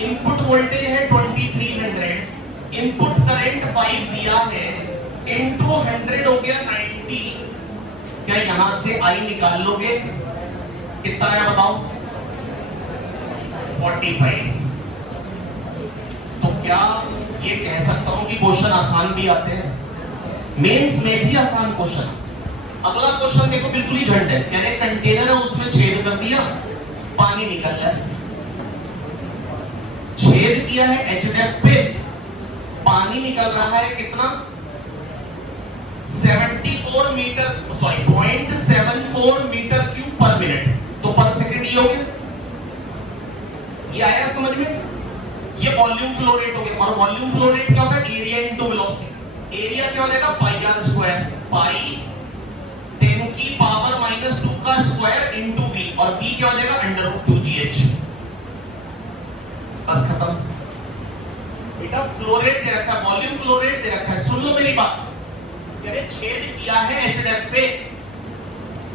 इनपुट वोल्टेज है 2300, इनपुट करंट 5 दिया है, इनटू 100 हो गया 90। क्या यहां से आई निकाल लोगे, कितना है बताओ 45। तो क्या ये कह सकता हूं कि क्वेश्चन आसान भी आते हैं, मेंस में भी आसान क्वेश्चन। अगला क्वेश्चन देखो बिल्कुल ही झंड है, यानी कंटेनर है उसमें छेद कर दिया, पानी निकल रहा है। छेद किया है एच डेप्थ पे, पानी निकल रहा है कितना 74 metre, sorry 0.74 metre cube per minute, तो पर सेकंड ये हो गया। ये आया समझ में, ये वॉल्यूम फ्लो रेट हो गया। और वॉल्यूम फ्लो रेट क्या होगा एरिया इनटू वेलोसिटी। एरिया क्या हो जाएगा पाई आर स्क्वायर, पाई 10 की पावर -2 का स्क्वायर इनटू वी, और वी क्या हो जाएगा √2gh। बस खत्म बेटा। फ्लो रेट दे रखा है, वॉल्यूम फ्लो रेट दे रखा है, सुन लो मेरी बात। यानी छेद किया है एच डेप्थ पे,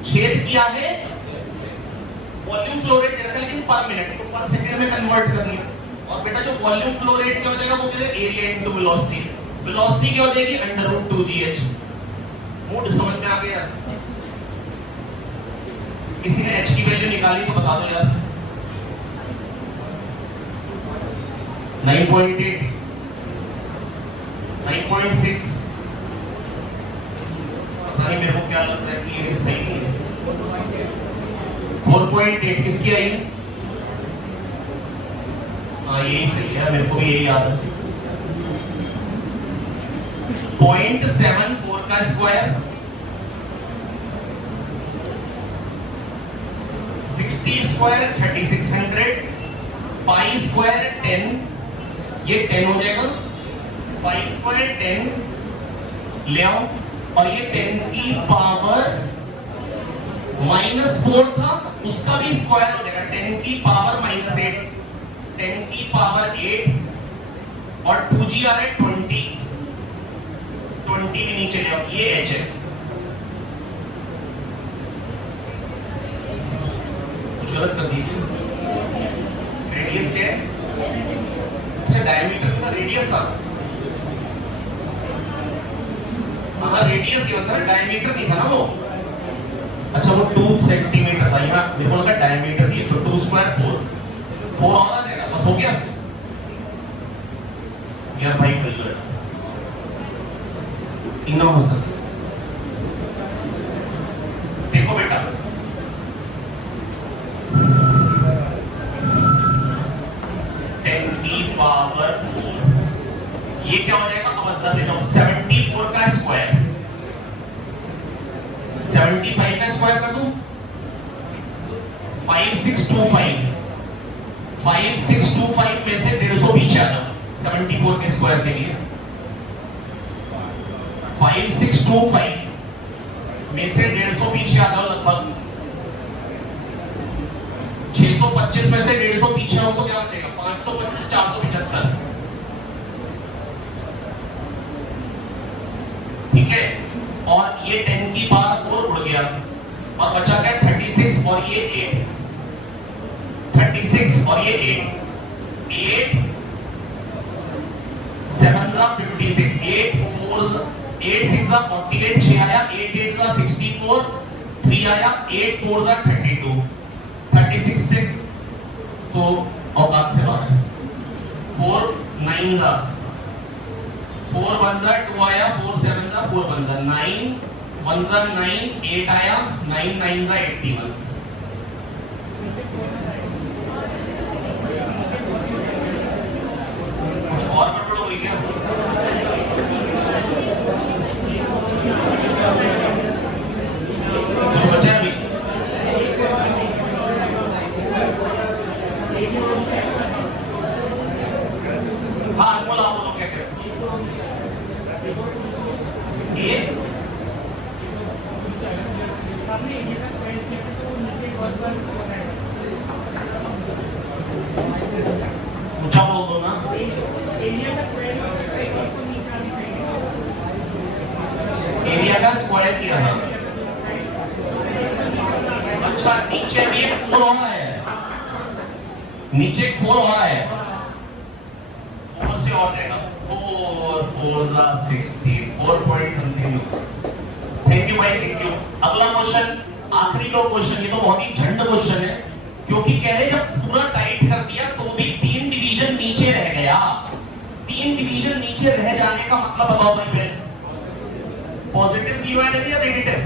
छेद किया है, वॉल्यूम फ्लो रेट दे रखा है लेकिन पर मिनट, तो पर सेकंड में कन्वर्ट कर लिया। और बेटा जो वॉल्यूम फ्लो रेट क्या हो जाएगा वो क्या है एरिया इनटू वेलोसिटी। वेलोसिटी क्या हो जाएगी √2gh। मूड समझ में आ गया। किसी ने h की वैल्यू निकाली तो बता दो यार। 9.8 9.6, पता नहीं मेरे को क्या लगता है कि ये सही नहीं है। 4.8 किसकी आई है, हाँ यही सही है, मेरे को भी यही याद है। 0.74 का स्क्वायर 60 स्क्वायर 3600, पाई स्क्वायर 10, ये 10 हो जाएगा, पाई स्क्वायर 10 ले आओ, और ये 10 की पावर -4 था, उसका भी स्क्वायर हो जाएगा 10 की पावर -8, 10 की पावर 8, और 2g आ रहा है 20 भी नीचे ले आओ, ये h है। कुछ गलत कर दीजिए। रेडियस क्या है, अच्छा डायमीटर था, रेडियस था, हाँ रेडियस क्या होता है, डायमीटर नहीं था ना वो। अच्छा वो 2 सेंटीमीटर था, यहाँ मेरे को लगा डायमीटर नहीं, तो 2 स्क्वायर 4 और आ जाएगा, बस हो गया यार भाई। बिल्कुल इतना हो सकता। देखो बेटा ये क्या हो जाएगा, अब अंदर ले जाओ, 74 का स्क्वायर 75 का स्क्वायर कर दूं, 5625 5625 में से 150 पीछे आ जाओ 74 के स्क्वायर के लिए। 5625 में से 150 पीछे आ जाओ, लगभग 625 में से 150 पीछे हो तो क्या बचेगा, 525 475, ठीक है। और ये 10 की पावर 4 उड़ गया और बचा क्या 36 और ये 8, 36 और ये 8 7 जा 56, 8 4 8 6 जा 48, 6 आया, 8 8 जा 64, 3 आया, 8 4 जा 32, 36 से तो औकात से बाहर, 4 9 जा 4 1 जा 2 आया, 4 7 जा 4 1 जा 9 1 जा 9, 8 आया, 9 9 जा 81। कुछ और गड़बड़ हो गई क्या? कुछ बचा अभी? हाँ बोलो बोलो क्या करें? ये ऊंचा बोल दो ना। एरिया का स्क्वायर किया था। अच्छा नीचे भी एक 4 और है, नीचे एक 4 और है, 4 से और जाएगा, 4 4 जा 60, 4 पॉइंट समथिंग। थैंक यू भाई, थैंक यू। अगला क्वेश्चन, आखिरी दो क्वेश्चन, ये तो बहुत ही झंड क्वेश्चन है, क्योंकि कह रहे जब पूरा टाइट कर दिया तो भी 3 डिवीजन नीचे रह गया। 3 डिवीजन नीचे रह जाने का मतलब बताओ भाई पहले, पॉजिटिव 0 है या नेगेटिव?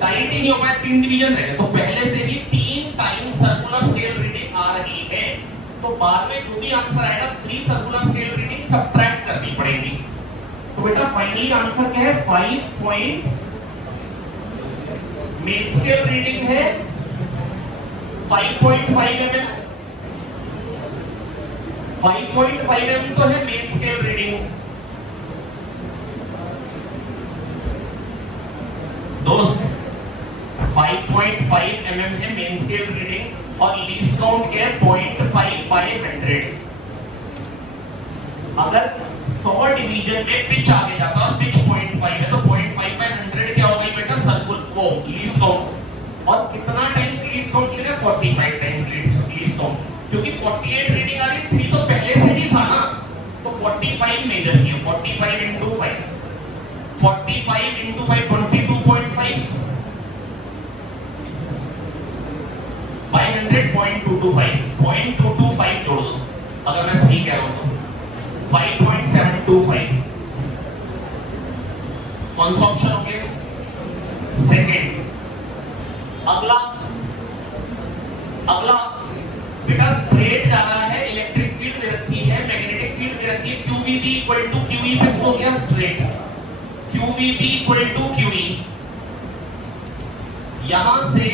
टाइट ही नहीं हो पाया, 3 डिवीजन रह गए, तो पहले से भी 3 टाइम सर्कुलर स्केल रीडिंग आ रही है, तो बाद में जो भी आंसर आएगा 3 सर्कुलर स्केल रीडिंग सब्ट्रैक्ट करनी पड़ेगी। तो बेटा फाइनली आंसर क्या है, 5 पॉइंट मेन स्केल रीडिंग है 5.5 mm, 5.5 mm तो है मेन स्केल रीडिंग। दोस्त 5.5 mm है मेन स्केल रीडिंग और लीस्ट काउंट क्या है 0.5/100। अगर 100 डिवीजन में पिच आगे जाता है और पिच 0.5 है तो 0.5/100 क्या होगा बेटा, सर्कुल वो लीस्ट काउंट। और कितना टाइम्स लीस्ट काउंट लेगा, 45 टाइम्स लीस्ट काउंट, क्योंकि 48 रीडिंग आ रही है, 3 तो पहले से ही था ना, तो 45 मेजर किया, 45 into 5, 45 into 5 22.5 by 100 0.225 जोड़ दो, अगर मैं सही कह रहा हूं तो 5.725। कौन सा ऑप्शन हो गया, सेकेंड। अगला बेटा स्ट्रेट जा रहा है, इलेक्ट्रिक फील्ड दे रखी है, मैग्नेटिक फील्ड दे रखी है, QVB इक्वल टू QE पे हो गया straight, QVB equal to QE, यहां से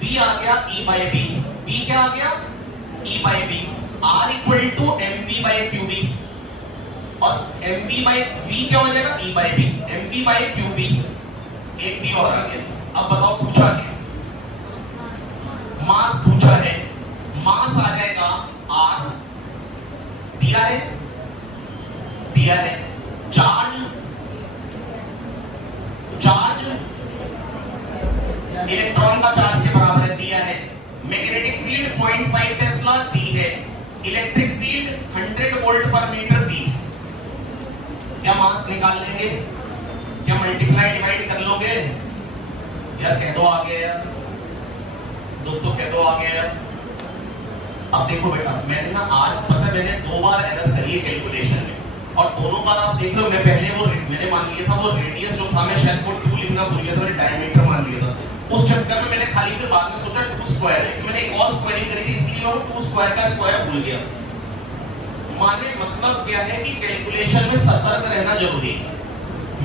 V आ गया E by B, V क्या आ गया E by B, R equal to MV by QB, और MV by V क्या हो जाएगा E by B, MV by QB, एक भी और आ गया। अब बताओ पूछा क्या, मास पूछा है, मास आ जाएगा R, दिया है, चार्ज इलेक्ट्रॉन का चार्ज के बराबर है, दिया है, मैग्नेटिक फील्ड 0.5 टेस्ला दी है, इलेक्ट्रिक फील्ड 100 वोल्ट पर मीटर दी है। क्या मास निकाल लेंगे, क्या मल्टीप्लाई डिवाइड कर लोगे यार, कह दो आगे यार दोस्तों, कह दो आगे यार। अब देखो बेटा, मैंने ना आज पता मैंने 2 बार एरर करी है कैलकुलेशन में, और दोनों बार आप देख लो, मैं पहले वो मैंने मान लिया था वो रेडियस जो था, मैं शायद वो 2 लिखना भूल गया था, मैंने डायमीटर मान लिया था, उस चक्कर में मैंने खाली फिर बाद में सोचा 2 स्क्वायर, लेकिन मैंने एक और स्क्वायरिंग करी थी, इसलिए मैं 2 स्क्वायर का स्क्वायर भूल गया। माने मतलब क्या है कि कैलकुलेशन में सतर्क रहना जरूरी है।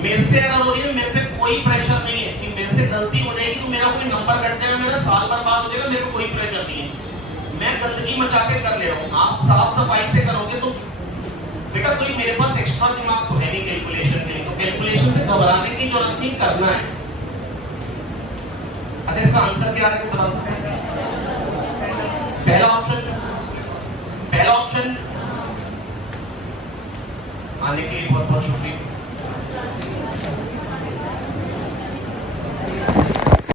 मेरे से अगर हो रही है, मेरे पे कोई प्रेशर नहीं है कि मेरे से गलती हो जाएगी तो मेरा कोई नंबर कट जाएगा, मेरा साल बर्बाद हो जाएगा, मेरे को कोई प्रेशर नहीं है। मैं गंदगी मचा के कर ले रहा हूँ, आप साफ सफाई से करोगे तो बेटा कोई मेरे पास एक्स्ट्रा दिमाग तो है नहीं कैलकुलेशन के लिए, तो कैलकुलेशन से घबराने की जरूरत नहीं, करना है। अच्छा इसका आंसर क्या है, बता सकते हैं? पहला ऑप्शन आने के लिए बहुत बहुत शुक्रिया।